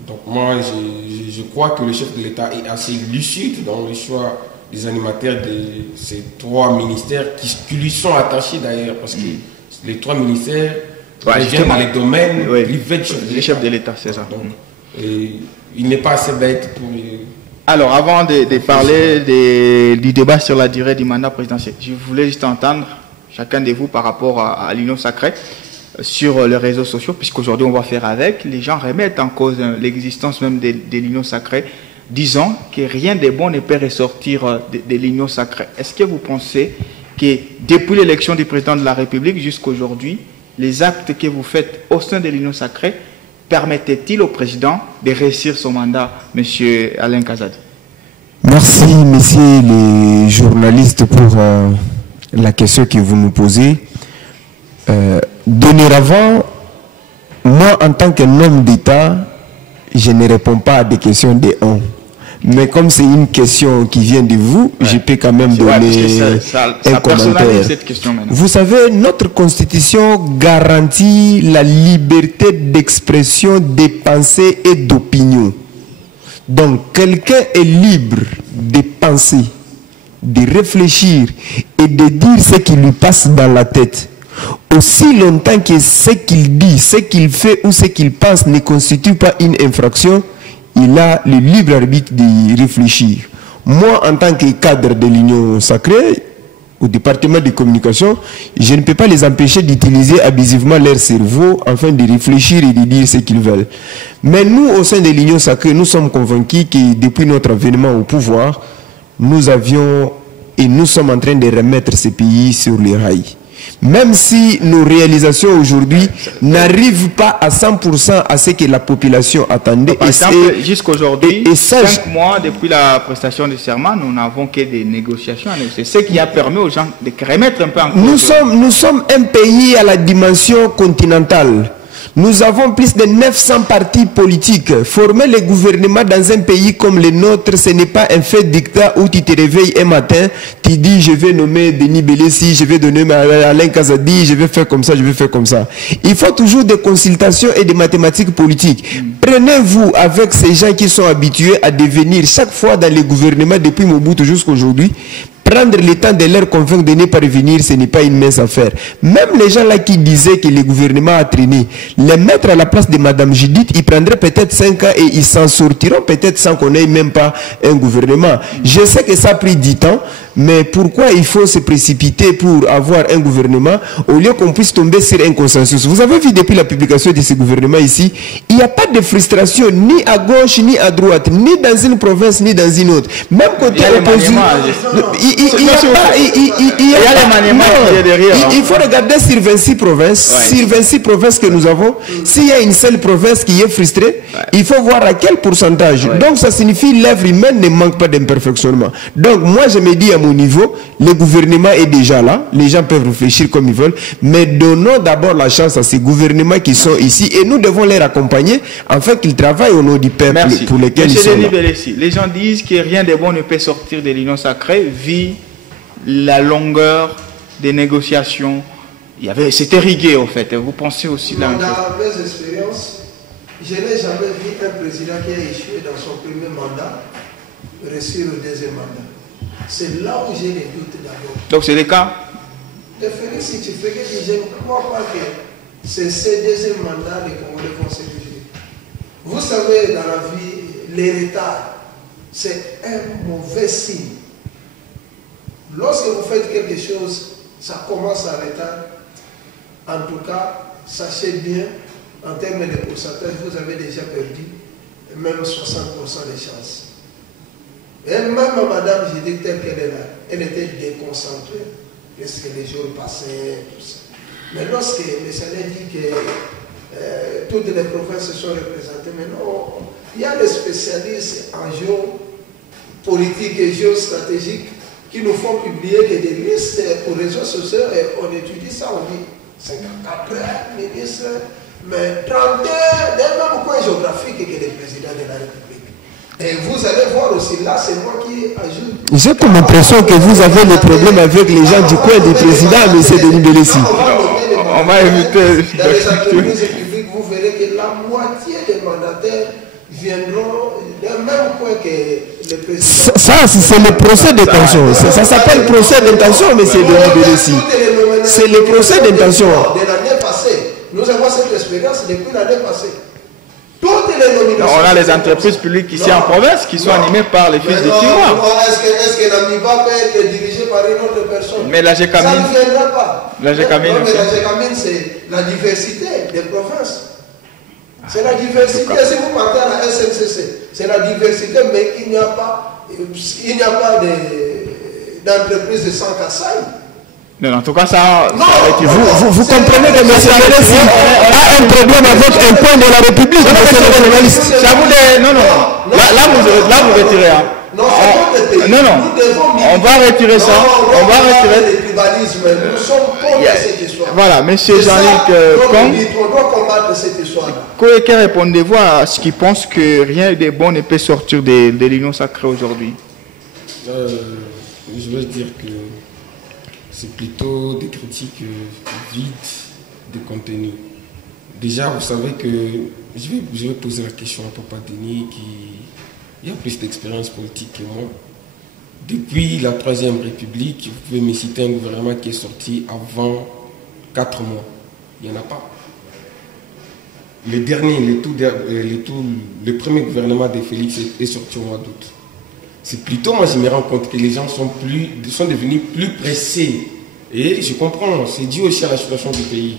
Donc moi, je crois que le chef de l'État est assez lucide dans le choix des animateurs de ces 3 ministères qui lui sont attachés d'ailleurs, parce que les 3 ministères viennent dans les domaines privés du chef de l'État. C'est ça. Donc, il n'est pas assez bête pour... Alors, avant de parler du débat sur la durée du mandat présidentiel, je voulais juste entendre chacun de vous par rapport à l'union sacrée sur les réseaux sociaux, puisqu'aujourd'hui on va faire avec. Les gens remettent en cause l'existence même de l'union sacrée, disant que rien de bon ne peut ressortir de l'union sacrée. Est-ce que vous pensez que depuis l'élection du président de la République jusqu'à aujourd'hui, les actes que vous faites au sein de l'union sacrée permettaient-ils au président de réussir son mandat, M. Alain Kazadi? Merci, messieurs les journalistes, pour la question que vous nous posez. Dorénavant, moi, en tant qu'un homme d'État, je ne réponds pas à des questions de on. Mais comme c'est une question qui vient de vous, je peux quand même donner un commentaire. Cette question maintenant. Vous savez, notre constitution garantit la liberté d'expression, de pensée et d'opinion. Donc, quelqu'un est libre de penser, de réfléchir et de dire ce qui lui passe dans la tête. Aussi longtemps que ce qu'il dit, ce qu'il fait ou ce qu'il pense ne constitue pas une infraction, il a le libre arbitre de réfléchir. Moi, en tant que cadre de l'Union sacrée, au département de communication, je ne peux pas les empêcher d'utiliser abusivement leur cerveau afin de réfléchir et de dire ce qu'ils veulent. Mais nous, au sein de l'Union sacrée, nous sommes convaincus que depuis notre avènement au pouvoir, nous avions et nous sommes en train de remettre ce pays sur les rails. Même si nos réalisations aujourd'hui n'arrivent pas à 100% à ce que la population attendait. Par exemple, jusqu'aujourd'hui, 5 mois depuis la prestation du serment, nous n'avons que des négociations. C'est ce qui a permis aux gens de remettre un peu en cause. Nous sommes un pays à la dimension continentale. Nous avons plus de 900 partis politiques. Former le gouvernement dans un pays comme le nôtre, ce n'est pas un fait dictat où tu te réveilles un matin, tu dis je vais nommer Denis Bélessi, je vais donner Alain Kazadi, je vais faire comme ça, je vais faire comme ça. Il faut toujours des consultations et des mathématiques politiques. Prenez-vous avec ces gens qui sont habitués à devenir chaque fois dans les gouvernements depuis Mobutu jusqu'à aujourd'hui. Prendre le temps de leur convaincre de ne pas revenir, ce n'est pas une mince affaire. Même les gens là qui disaient que le gouvernement a traîné, les mettre à la place de Madame Judith, ils prendraient peut-être 5 ans et ils s'en sortiront peut-être sans qu'on n'ait même pas un gouvernement. Je sais que ça a pris du temps, mais pourquoi il faut se précipiter pour avoir un gouvernement au lieu qu'on puisse tomber sur un consensus? Vous avez vu depuis la publication de ce gouvernement ici, il n'y a pas de frustration ni à gauche ni à droite, ni dans une province ni dans une autre. Même côté opposition. Il faut regarder sur 26 provinces. Sur 26 provinces que nous avons, s'il y a une seule province qui est frustrée, il faut voir à quel pourcentage. Donc ça signifie que l'œuvre humaine ne manque pas d'imperfectionnement. Donc moi je me dis à mon niveau, le gouvernement est déjà là, les gens peuvent réfléchir comme ils veulent, mais donnons d'abord la chance à ces gouvernements qui sont ici et nous devons les accompagner afin qu'ils travaillent au nom du peuple pour lequel ils sont là. Les gens disent que rien de bon ne peut sortir de l'union sacrée vu la longueur des négociations. C'était rigué en fait. Vous pensez aussi la même chose? Dans mes expériences, je n'ai jamais vu un président qui a échoué dans son premier mandat réussir le deuxième mandat. C'est là où j'ai des doutes d'abord. Donc c'est le cas? Si tu fais que je ne crois pas que c'est ce deuxième mandat les Congolais vont se juger. Vous savez, dans la vie, l'héritage, c'est un mauvais signe. Lorsque vous faites quelque chose, ça commence à retard. En tout cas, sachez bien, en termes de pourcentage, vous avez déjà perdu même 60% des chances. Et même Madame, j'ai dit telle qu'elle est là, elle était déconcentrée, parce que les jours passaient, tout ça. Mais lorsque M. Alain dit que toutes les provinces sont représentées, mais non, il y a des spécialistes en géopolitique et géostratégique qui nous font publier des listes aux réseaux sociaux et on étudie ça, on dit 54 ministres, mais 32 des mêmes coins géographiques que les présidents de la République. Et vous allez voir aussi, là, c'est moi qui ajoute. J'ai comme l'impression que vous avez le problème avec les gens du coin du président, M. Denis Belessi. On va éviter. Dans les entreprises publiques, vous verrez que la moitié des mandataires viendront d'un même coin que le président. Ça c'est le procès d'intention. Ça s'appelle procès d'intention, M. Denis Belessi. C'est le procès d'intention. De l'année passée, nous avons cette expérience depuis l'année passée. Toutes les nominations. On a les entreprises publiques ici en province qui sont animées par les fils de tiroirs. Est-ce que l'AMIBA peut être dirigée par une autre personne? Mais la GECAMINE. Ça ne viendra pas. La GECAMINE. Non, mais la GECAMINE, c'est la diversité des provinces. C'est la diversité. Si vous partez à la SNCC, c'est la diversité, mais il n'y a pas d'entreprise de 100 Kassai. Non, en tout cas, ça. Vous comprenez que M. Belessi a un problème avec un point de la République, monsieur le journaliste. Non. Là, vous retirez. Hein. Non, c'est non. On va retirer ça. On va retirer. Nous sommes contre cette histoire. Voilà, monsieur Jean-Luc Kong. On doit combattre cette histoire. Que répondez-vous à ce qui pense que rien de bon ne peut sortir de l'Union sacrée aujourd'hui? Je veux dire que c'est plutôt des critiques vides de contenu. Déjà, vous savez que je vais poser la question à Papa Denis qui a plus d'expérience politique que moi. Depuis la Troisième République, vous pouvez me citer un gouvernement qui est sorti avant 4 mois. Il n'y en a pas. Le premier gouvernement de Félix est sorti au mois d'août. C'est plutôt, moi je me rends compte que les gens sont devenus plus pressés. Et je comprends, c'est dû aussi à la situation du pays.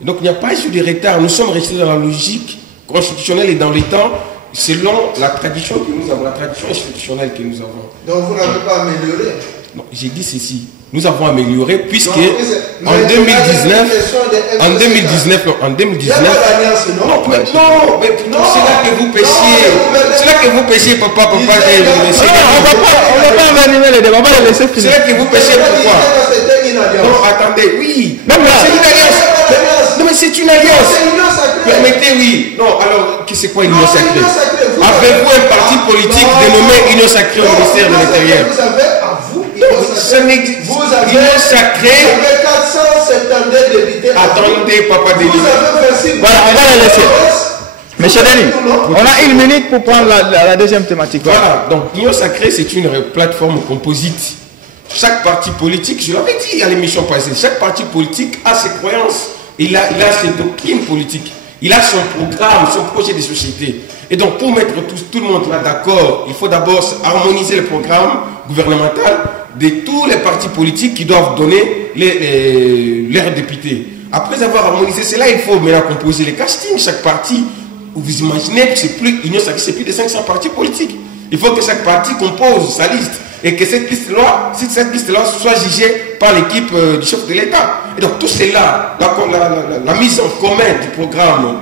Et donc il n'y a pas eu de retard, nous sommes restés dans la logique constitutionnelle et dans le temps, selon la tradition que nous avons, la tradition institutionnelle que nous avons. Donc vous n'avez pas amélioré? Non, j'ai dit ceci. Nous avons amélioré puisque en 2019, c'est là que vous pêchiez. C'est là que vous pêchiez, papa. On va pas animer les débats, on va les laisser finir. C'est là que vous pêchiez, pourquoi? Non, attendez, oui. Non, mais c'est une alliance. Non, mais c'est une alliance. Permettez, oui. Non, alors, c'est quoi une union sacrée? Avez-vous un parti politique dénommé Union sacrée au ministère de l'Intérieur? Vous avez Union sacrée. 472 députés. Attendez, Papa Denis. Voilà, on va les laisser. Monsieur Denis, on a 1 minute pour prendre la deuxième thématique. Voilà, donc Union sacrée, c'est une plateforme composite. Chaque parti politique, je l'avais dit à l'émission passée, chaque parti politique a ses croyances, il a ses doctrines politiques, il a son programme, son projet de société. Et donc pour mettre tout le monde là d'accord, il faut d'abord harmoniser le programme gouvernemental de tous les partis politiques qui doivent donner leurs députés. Après avoir harmonisé cela, il faut maintenant composer les castings, chaque parti. Vous imaginez que c'est plus Union sacrée, c'est plus de 500 partis politiques. Il faut que chaque parti compose sa liste et que cette liste-là soit jugée par l'équipe du chef de l'État. Et donc tout cela, la mise en commun du programme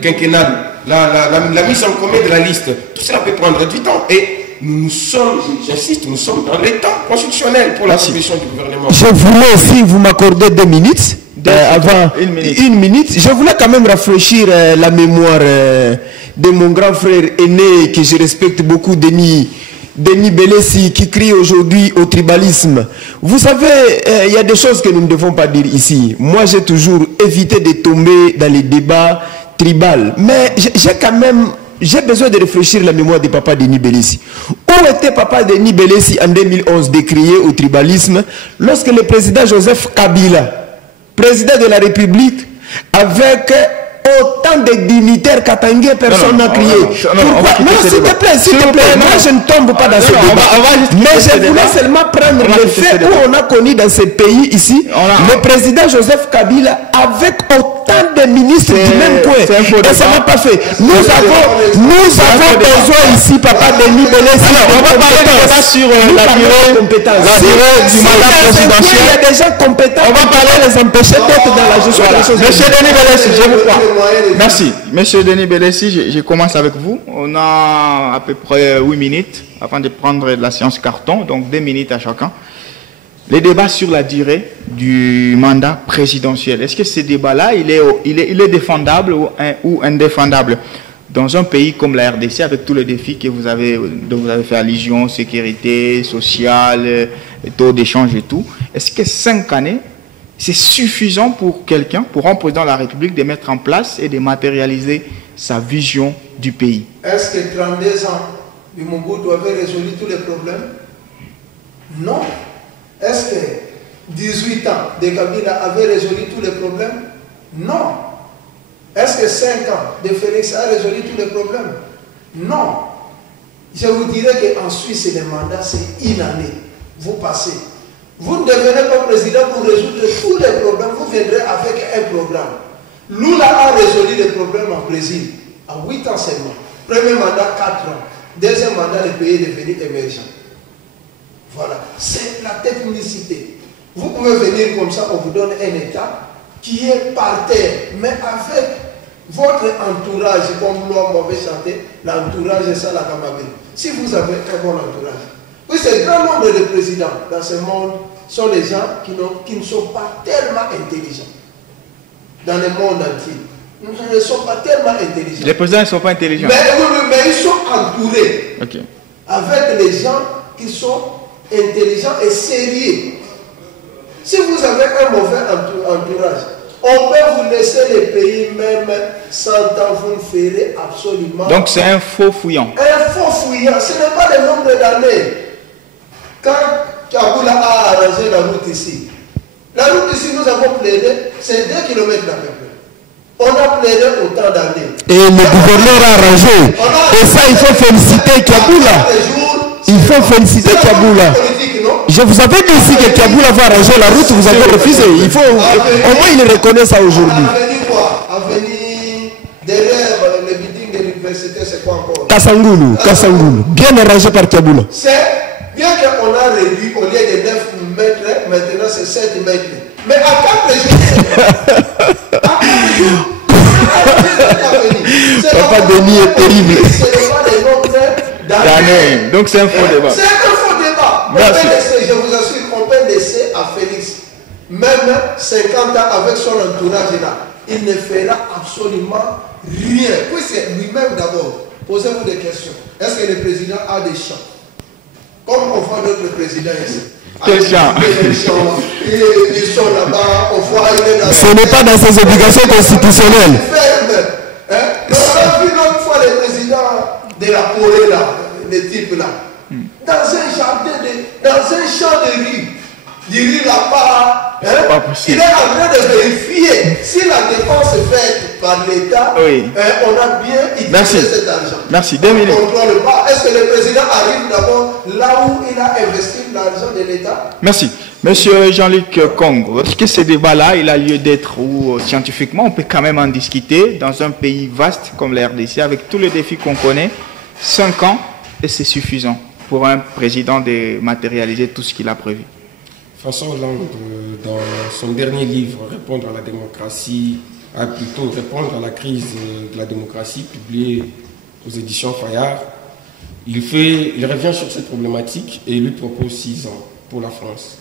quinquennal, la mise en commun de la liste, tout cela peut prendre du temps. Et nous sommes, j'insiste, nous sommes dans les temps constitutionnels pour la commission du gouvernement. Je voulais, si vous m'accordez 2 minutes, avant 1 minute, je voulais quand même rafraîchir la mémoire de mon grand frère aîné que je respecte beaucoup, Denis Belessi, qui crie aujourd'hui au tribalisme. Vous savez, il y a des choses que nous ne devons pas dire ici. Moi, j'ai toujours évité de tomber dans les débats tribaux. Mais j'ai besoin de réfléchir la mémoire de Papa Denis Belessi. Où était Papa Denis Belessi en 2011 décrié au tribalisme lorsque le président Joseph Kabila, président de la République, avec autant de dignitaires katangais, personne n'a crié. Non, s'il te plaît, moi je ne tombe pas dans ce débat. Mais je voulais seulement prendre le fait où on a connu dans ce pays ici, le président Joseph Kabila avec autant de ministres du même coin. Et ça n'a pas fait. Nous avons besoin ici, Papa Denis Belessi. On va parler de ça sur la durée du mandat présidentiel. Il y a des gens compétents. On va parler les empêcher d'être dans la gestion des choses. Monsieur Denis Belessi, je vous crois. Merci. Monsieur Denis Belessi, je commence avec vous. On a à peu près 8 minutes avant de prendre la séance carton, donc 2 minutes à chacun. Les débats sur la durée du mandat présidentiel, est-ce que ce débat-là, il est défendable ou indéfendable? Dans un pays comme la RDC, avec tous les défis dont vous avez fait allusion, sécurité, sociale, taux d'échange et tout, est-ce que 5 années, c'est suffisant pour quelqu'un, pour un président de la République, de mettre en place et de matérialiser sa vision du pays? Est-ce que 32 ans du Mobutu avait résolu tous les problèmes? Non. Est-ce que 18 ans de Kabila avait résolu tous les problèmes? Non. Est-ce que 5 ans de Félix a résolu tous les problèmes? Non. Je vous dirais qu'en Suisse, les mandats, c'est une année. Vous passez. Vous ne devenez pas président pour résoudre tous les problèmes. Vous viendrez avec un programme. Lula a résolu les problèmes en Brésil à 8 ans seulement. Premier mandat, 4 ans. Deuxième mandat, le pays est devenu émergent. Voilà. C'est la technicité. Vous pouvez venir comme ça, on vous donne un État qui est par terre, mais avec votre entourage, comme l'homme avait chanté, l'entourage est ça la Kamabé. Si vous avez un bon entourage. Oui, c'est un grand nombre de présidents dans ce monde sont des gens qui ne sont pas tellement intelligents. Dans le monde entier. Ils ne sont pas tellement intelligents. Les présidents ne sont pas intelligents. Mais ils sont entourés avec les gens qui sont intelligents et sérieux. Si vous avez un mauvais entourage, on peut vous laisser les pays même 100 ans, vous ne ferez absolument. Donc c'est un faux fouillant. Un faux fouillant, ce n'est pas le nombre d'années. Quand Kaboula a arrangé la route ici, nous avons plaidé, c'est 2 km d'à peu près. On a plaidé autant d'années. Et le gouverneur a arrangé. Et ça, il faut féliciter Kaboula. Il faut féliciter Kaboula. Je vous avais dit ici que Kaboula va arranger la route, vous avez refusé. Il faut, au moins il reconnaît ça aujourd'hui. Avenue derrière le building de l'université, c'est quoi encore? Kassangoulou, bien arrangé par Kaboula. C'est bien qu'on a réduit au lieu de 9 mètres, maintenant c'est 7 mètres. Mais à 4 jours, Papa Denis est terrible. Donc c'est un faux débat. C'est un faux débat. Merci. Je vous assure qu'on peut laisser à Félix, même 50 ans avec son entourage là, il ne fera absolument rien. Puis c'est lui-même d'abord. Posez-vous des questions. Est-ce que le président a des champs? Comme on voit notre président ici. Quel champ? Ils sont là-bas, on voit, il est là. Ce n'est pas dans ses obligations constitutionnelles. On a vu l'autre fois le président de la Corée là, le type là, dans un jardin, dans un champ de riz. Du riz là-bas, il est en train de vérifier si la dépense est faite par l'État, on a bien utilisé cet argent. Merci. 2 minutes. On ne contrôle pas. Est-ce que le président arrive d'abord là où il a investi l'argent de l'État? Merci. Monsieur Jean-Luc Congo, est-ce que ce débat-là, il a lieu d'être ou scientifiquement, on peut quand même en discuter dans un pays vaste comme la RDC, avec tous les défis qu'on connaît, 5 ans, et c'est suffisant pour un président de matérialiser tout ce qu'il a prévu? François Hollande, dans son dernier livre, Répondre à la démocratie, plutôt Répondre à la crise de la démocratie, publié aux éditions Fayard, il revient sur cette problématique et il lui propose 6 ans pour la France.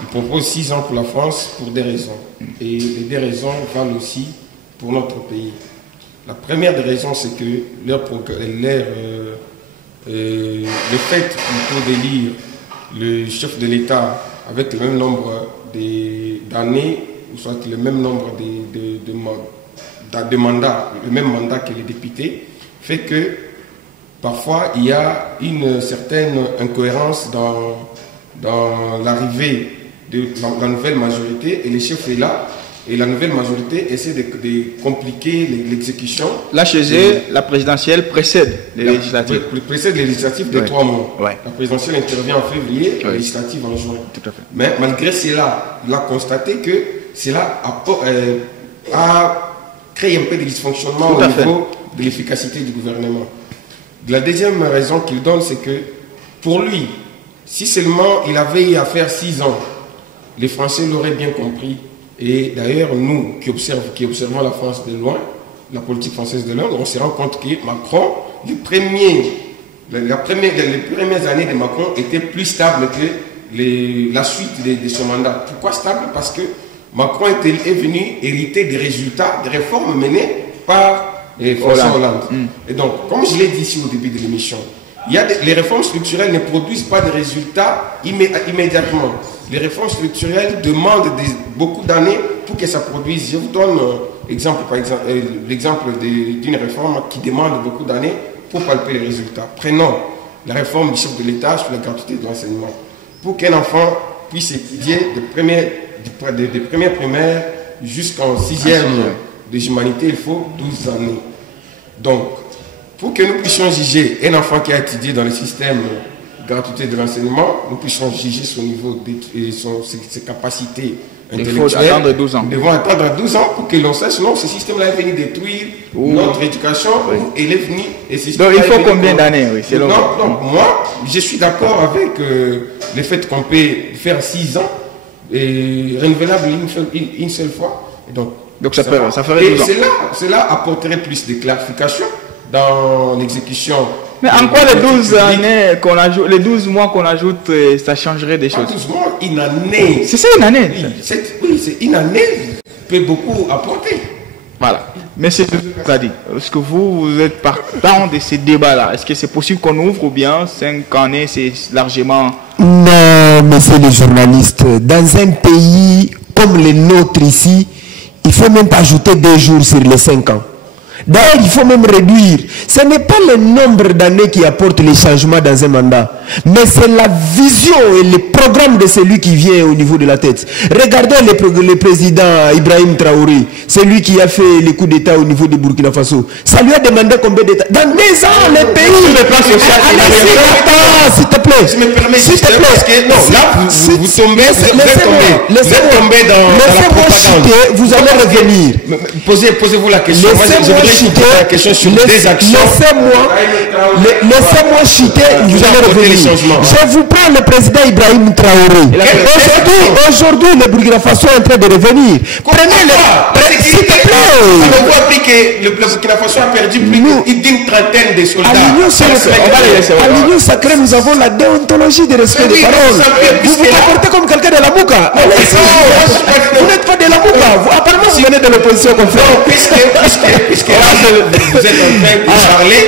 Il propose 6 ans pour la France pour des raisons. Et les 2 raisons valent aussi pour notre pays. La première des raisons, c'est que le fait plutôt d'élire le chef de l'État avec le même nombre d'années, ou soit le même nombre de mandats, le même mandat que les députés, fait que parfois il y a une certaine incohérence dans l'arrivée de la nouvelle majorité, et le chef est là, et la nouvelle majorité essaie de compliquer l'exécution. Là, chez eux, la présidentielle précède les législatives. Précède les législatives de 3 mois. Ouais. La présidentielle intervient en février, la législative en juin. Tout à fait. Mais malgré cela, il a constaté que cela a créé un peu de dysfonctionnement au niveau de l'efficacité du gouvernement. La deuxième raison qu'il donne, c'est que pour lui, si seulement il avait à faire 6 ans, les Français l'auraient bien compris. Et d'ailleurs, nous qui observons la France de loin, la politique française de loin, on se rend compte que Macron, les premières années de Macron étaient plus stables que la suite de son mandat. Pourquoi stable? Parce que Macron est venu hériter des résultats des réformes menées par François Hollande. Et donc, comme je l'ai dit ici au début de l'émission, les réformes structurelles ne produisent pas de résultats immédiatement. Les réformes structurelles demandent beaucoup d'années pour que ça produise. Je vous donne l'exemple d'une réforme qui demande beaucoup d'années pour palper les résultats. Prenons la réforme du chef de l'État sur la gratuité de l'enseignement. Pour qu'un enfant puisse étudier des premières primaires jusqu'en 6e des humanités, il faut 12 années. Donc, pour que nous puissions juger un enfant qui a étudié dans le système de gratuité de l'enseignement, nous puissions juger son niveau, ses capacités intellectuelles. Il faut attendre 12 ans. Nous devons attendre 12 ans pour que l'on sache, sinon ce système-là est venu détruire notre éducation, et il est venu... Donc il faut combien d'années? Moi, je suis d'accord avec le fait qu'on peut faire 6 ans, et renouvelable une seule fois. Et donc ça ferait 12 ans. Cela apporterait plus de clarification dans l'exécution. Mais en quoi les 12 années qu'on ajoute, les 12 mois qu'on ajoute, ça changerait des choses? 12 mois, une année. C'est ça, une année? Oui, c'est une année peut beaucoup apporter. Voilà. Mais c'est ce que ça dit. Est-ce que vous êtes partant de ces débats-là? Est-ce que c'est possible qu'on ouvre, ou bien 5 années, c'est largement... Non, monsieur le journaliste, dans un pays comme le nôtre ici, il ne faut même pas ajouter 2 jours sur les 5 ans. D'ailleurs, il faut même réduire. Ce n'est pas le nombre d'années qui apporte les changements dans un mandat, mais c'est la vision et le programme de celui qui vient au niveau de la tête. Regardez le président Ibrahim Traoré, celui qui a fait les coups d'État au niveau de Burkina Faso. Ça lui a demandé combien d'États? Dans 10 ans, les pays... S'il te plaît. Je me permets, s'il te plaît. Parce que, non, là, vous tombez dans la propagande. Vous allez revenir. Posez-vous la question. La question sur des actions. Laissez-moi chuter, vous allez revenir. Je vous prends le président Ibrahim Traoré. Aujourd'hui, le Burkina Faso est en train de revenir. Prenez-le. S'il te plaît. Vous appris que le Burkina Faso a perdu plus d'une trentaine de soldats. À l'Union sacrée, nous avons la déontologie de respect des paroles. Vous vous comportez comme quelqu'un de la Mouka. Vous n'êtes pas de la Mouka. Apparemment, vous venez de l'opposition qu'on fait. Puisque vous êtes en train de parler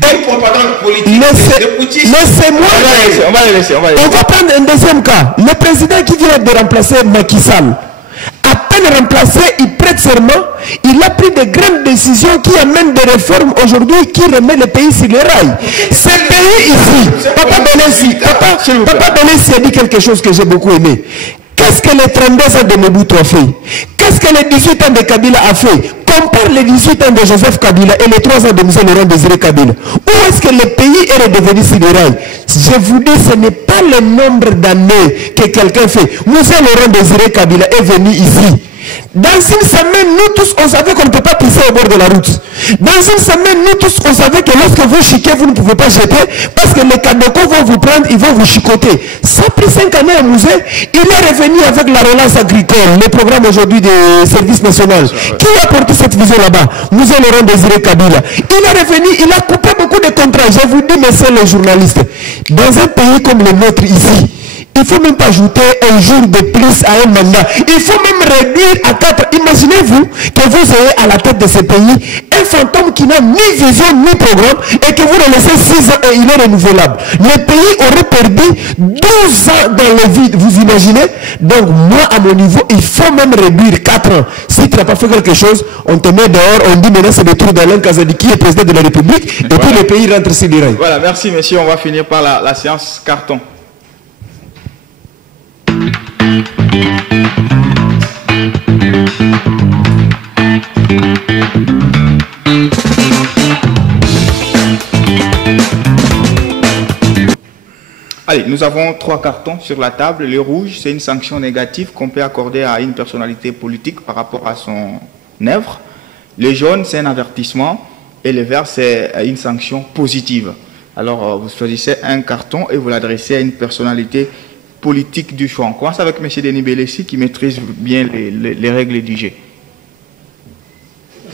d'une propagande politique de Poutine. Laissez-moi. On va prendre un deuxième cas. Le président qui vient de remplacer Macky Sall, à peine remplacé, il prête serment, il a pris de grandes décisions qui amènent des réformes aujourd'hui qui remettent le pays sur les rails. Ce pays ici, Papa Benessi a dit quelque chose que j'ai beaucoup aimé. Qu'est-ce que les 32 ans de Mobutu a fait? Qu'est-ce que les 18 ans de Kabila a fait? Compare les 18 ans de Joseph Kabila et les 3 ans de M. Laurent Désiré Kabila. Où est-ce que le pays est redevenu sur les rails? Je vous dis, ce n'est pas le nombre d'années que quelqu'un fait. M. Laurent Désiré Kabila est venu ici. Dans une semaine, nous tous, on savait qu'on ne peut pas pisser au bord de la route. Dans une semaine, nous tous, on savait que lorsque vous chiquez, vous ne pouvez pas jeter, parce que les cadocos vont vous prendre, ils vont vous chicoter. Ça a pris 5 années à Mouzé. Il est revenu avec la relance agricole, le programme aujourd'hui des services nationaux. Qui a porté cette vision là-bas? Mouzé Laurent Désiré Kabila. Il est revenu, il a coupé beaucoup de contrats. Je vous dis, messieurs les journalistes, dans un pays comme le nôtre ici, il ne faut même pas ajouter un jour de plus à un mandat. Il faut même réduire à 4. Imaginez-vous que vous ayez à la tête de ce pays un fantôme qui n'a ni vision ni programme et que vous le laissez 6 ans et il est renouvelable. Le pays aurait perdu 12 ans dans le vide. Vous imaginez? Donc moi, à mon niveau, il faut même réduire 4 ans. Si tu n'as pas fait quelque chose, on te met dehors, on dit maintenant c'est le tour d'Alain Kazadi qui est président de la République et puis le pays rentre sur les rails. Voilà, merci messieurs. On va finir par la séance carton. Allez, nous avons 3 cartons sur la table. Le rouge, c'est une sanction négative qu'on peut accorder à une personnalité politique par rapport à son œuvre. Le jaune, c'est un avertissement. Et le vert, c'est une sanction positive. Alors, vous choisissez un carton et vous l'adressez à une personnalité politique du choix. On commence avec M. Denis Belessi qui maîtrise bien les règles du jeu.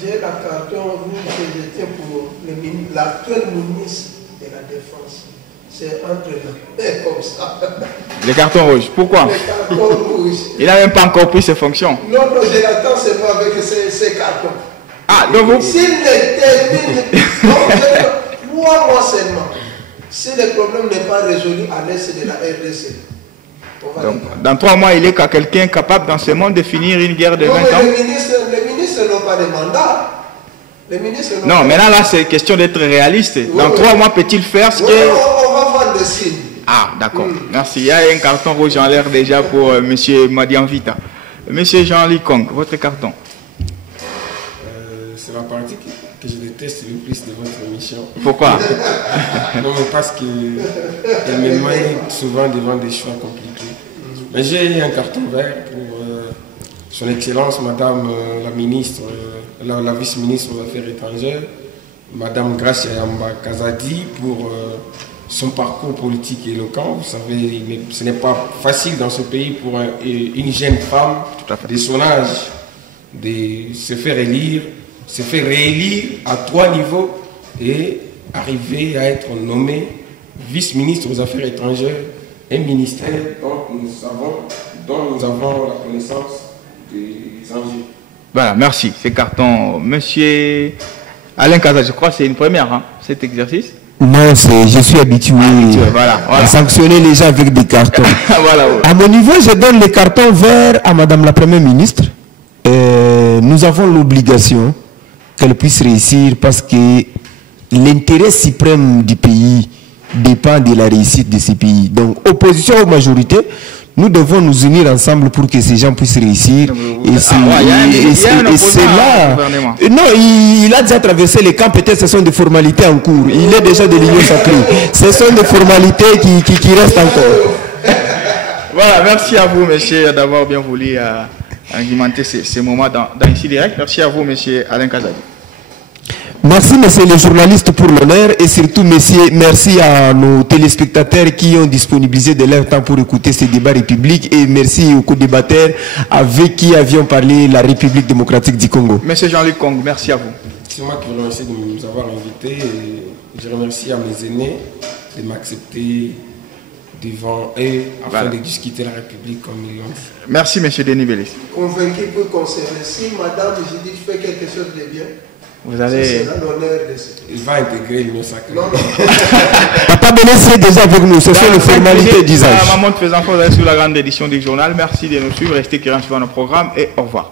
J'ai la carton rouge que j'étais pour l'actuel ministre de la Défense. C'est entre nous. Comme ça. Le carton rouge. Pourquoi? Le carton rouge. Il n'a même pas encore pris ses fonctions. Non, non, je l'attends seulement avec ces cartons. Ah, donc vous... S'il ne termine, moi seulement, si le problème n'est pas résolu à l'est de la RDC, donc, dans 3 mois, il est quelqu'un capable dans ce monde de finir une guerre de 20 ans. Les ministres n'ont pas de mandat. Non, maintenant là, c'est question d'être réaliste. Dans 3 mois, peut-il faire ce que... On va voir des signes. Ah, d'accord. Merci. Il y a un carton rouge en l'air déjà pour M. Madian Vita. M. Jean-Ly Kong, votre carton. C'est la partie que je déteste le plus de votre émission. Pourquoi? Non, mais parce qu'elle me mène souvent devant des choix compliqués. Mais j'ai un carton vert pour son Excellence, Madame la ministre, la vice-ministre des Affaires étrangères, Madame Gracia Yamba Kazadi, pour son parcours politique éloquent. Vous savez, ce n'est pas facile dans ce pays pour une jeune femme de son âge de se faire élire, se faire réélire à 3 niveaux et arriver à être nommée vice-ministre aux Affaires étrangères, un ministère dont nous avons la connaissance des enjeux. Voilà, merci. C'est carton. Monsieur Alain Kazadi, je crois que c'est une première, hein, cet exercice. Non, je suis habitué à sanctionner les gens avec des cartons. Voilà, ouais. À mon niveau, je donne les cartons verts à Madame la Première ministre. Nous avons l'obligation qu'elle puisse réussir parce que l'intérêt suprême du pays dépend de la réussite de ce pays. Donc, opposition ou majorité, nous devons nous unir ensemble pour que ces gens puissent réussir. Et c'est là. Non, il a déjà traversé les camps, peut-être ce sont des formalités en cours. Il est déjà de l'Union sacrée. Ce sont des formalités qui restent encore. Voilà, merci à vous, monsieur, d'avoir bien voulu argumenter ces moments dans Ici Direct. Merci à vous, monsieur Alain Kazadi. Merci, monsieur les journalistes, pour l'honneur et surtout, merci à nos téléspectateurs qui ont disponibilisé de leur temps pour écouter ces débats républiques et merci aux co-débatteurs avec qui avions parlé la République démocratique du Congo. Monsieur Jean-Luc Kong, merci à vous. C'est moi qui vous remercie de nous avoir invités et je remercie à mes aînés de m'accepter devant eux afin de discuter la République comme ils l'ont dit. Merci, monsieur Denis Bellis. Convaincu pour conserver. Si madame, je dis, je fais quelque chose de bien. Vous allez... Il va intégrer l'Union sacrée. Non, non. Papa Benes est déjà avec nous. Ce sont les formalités d'usage. Maman de faisant, vous allez sur la grande édition du journal. Merci de nous suivre. Restez currents sur nos programmes et au revoir.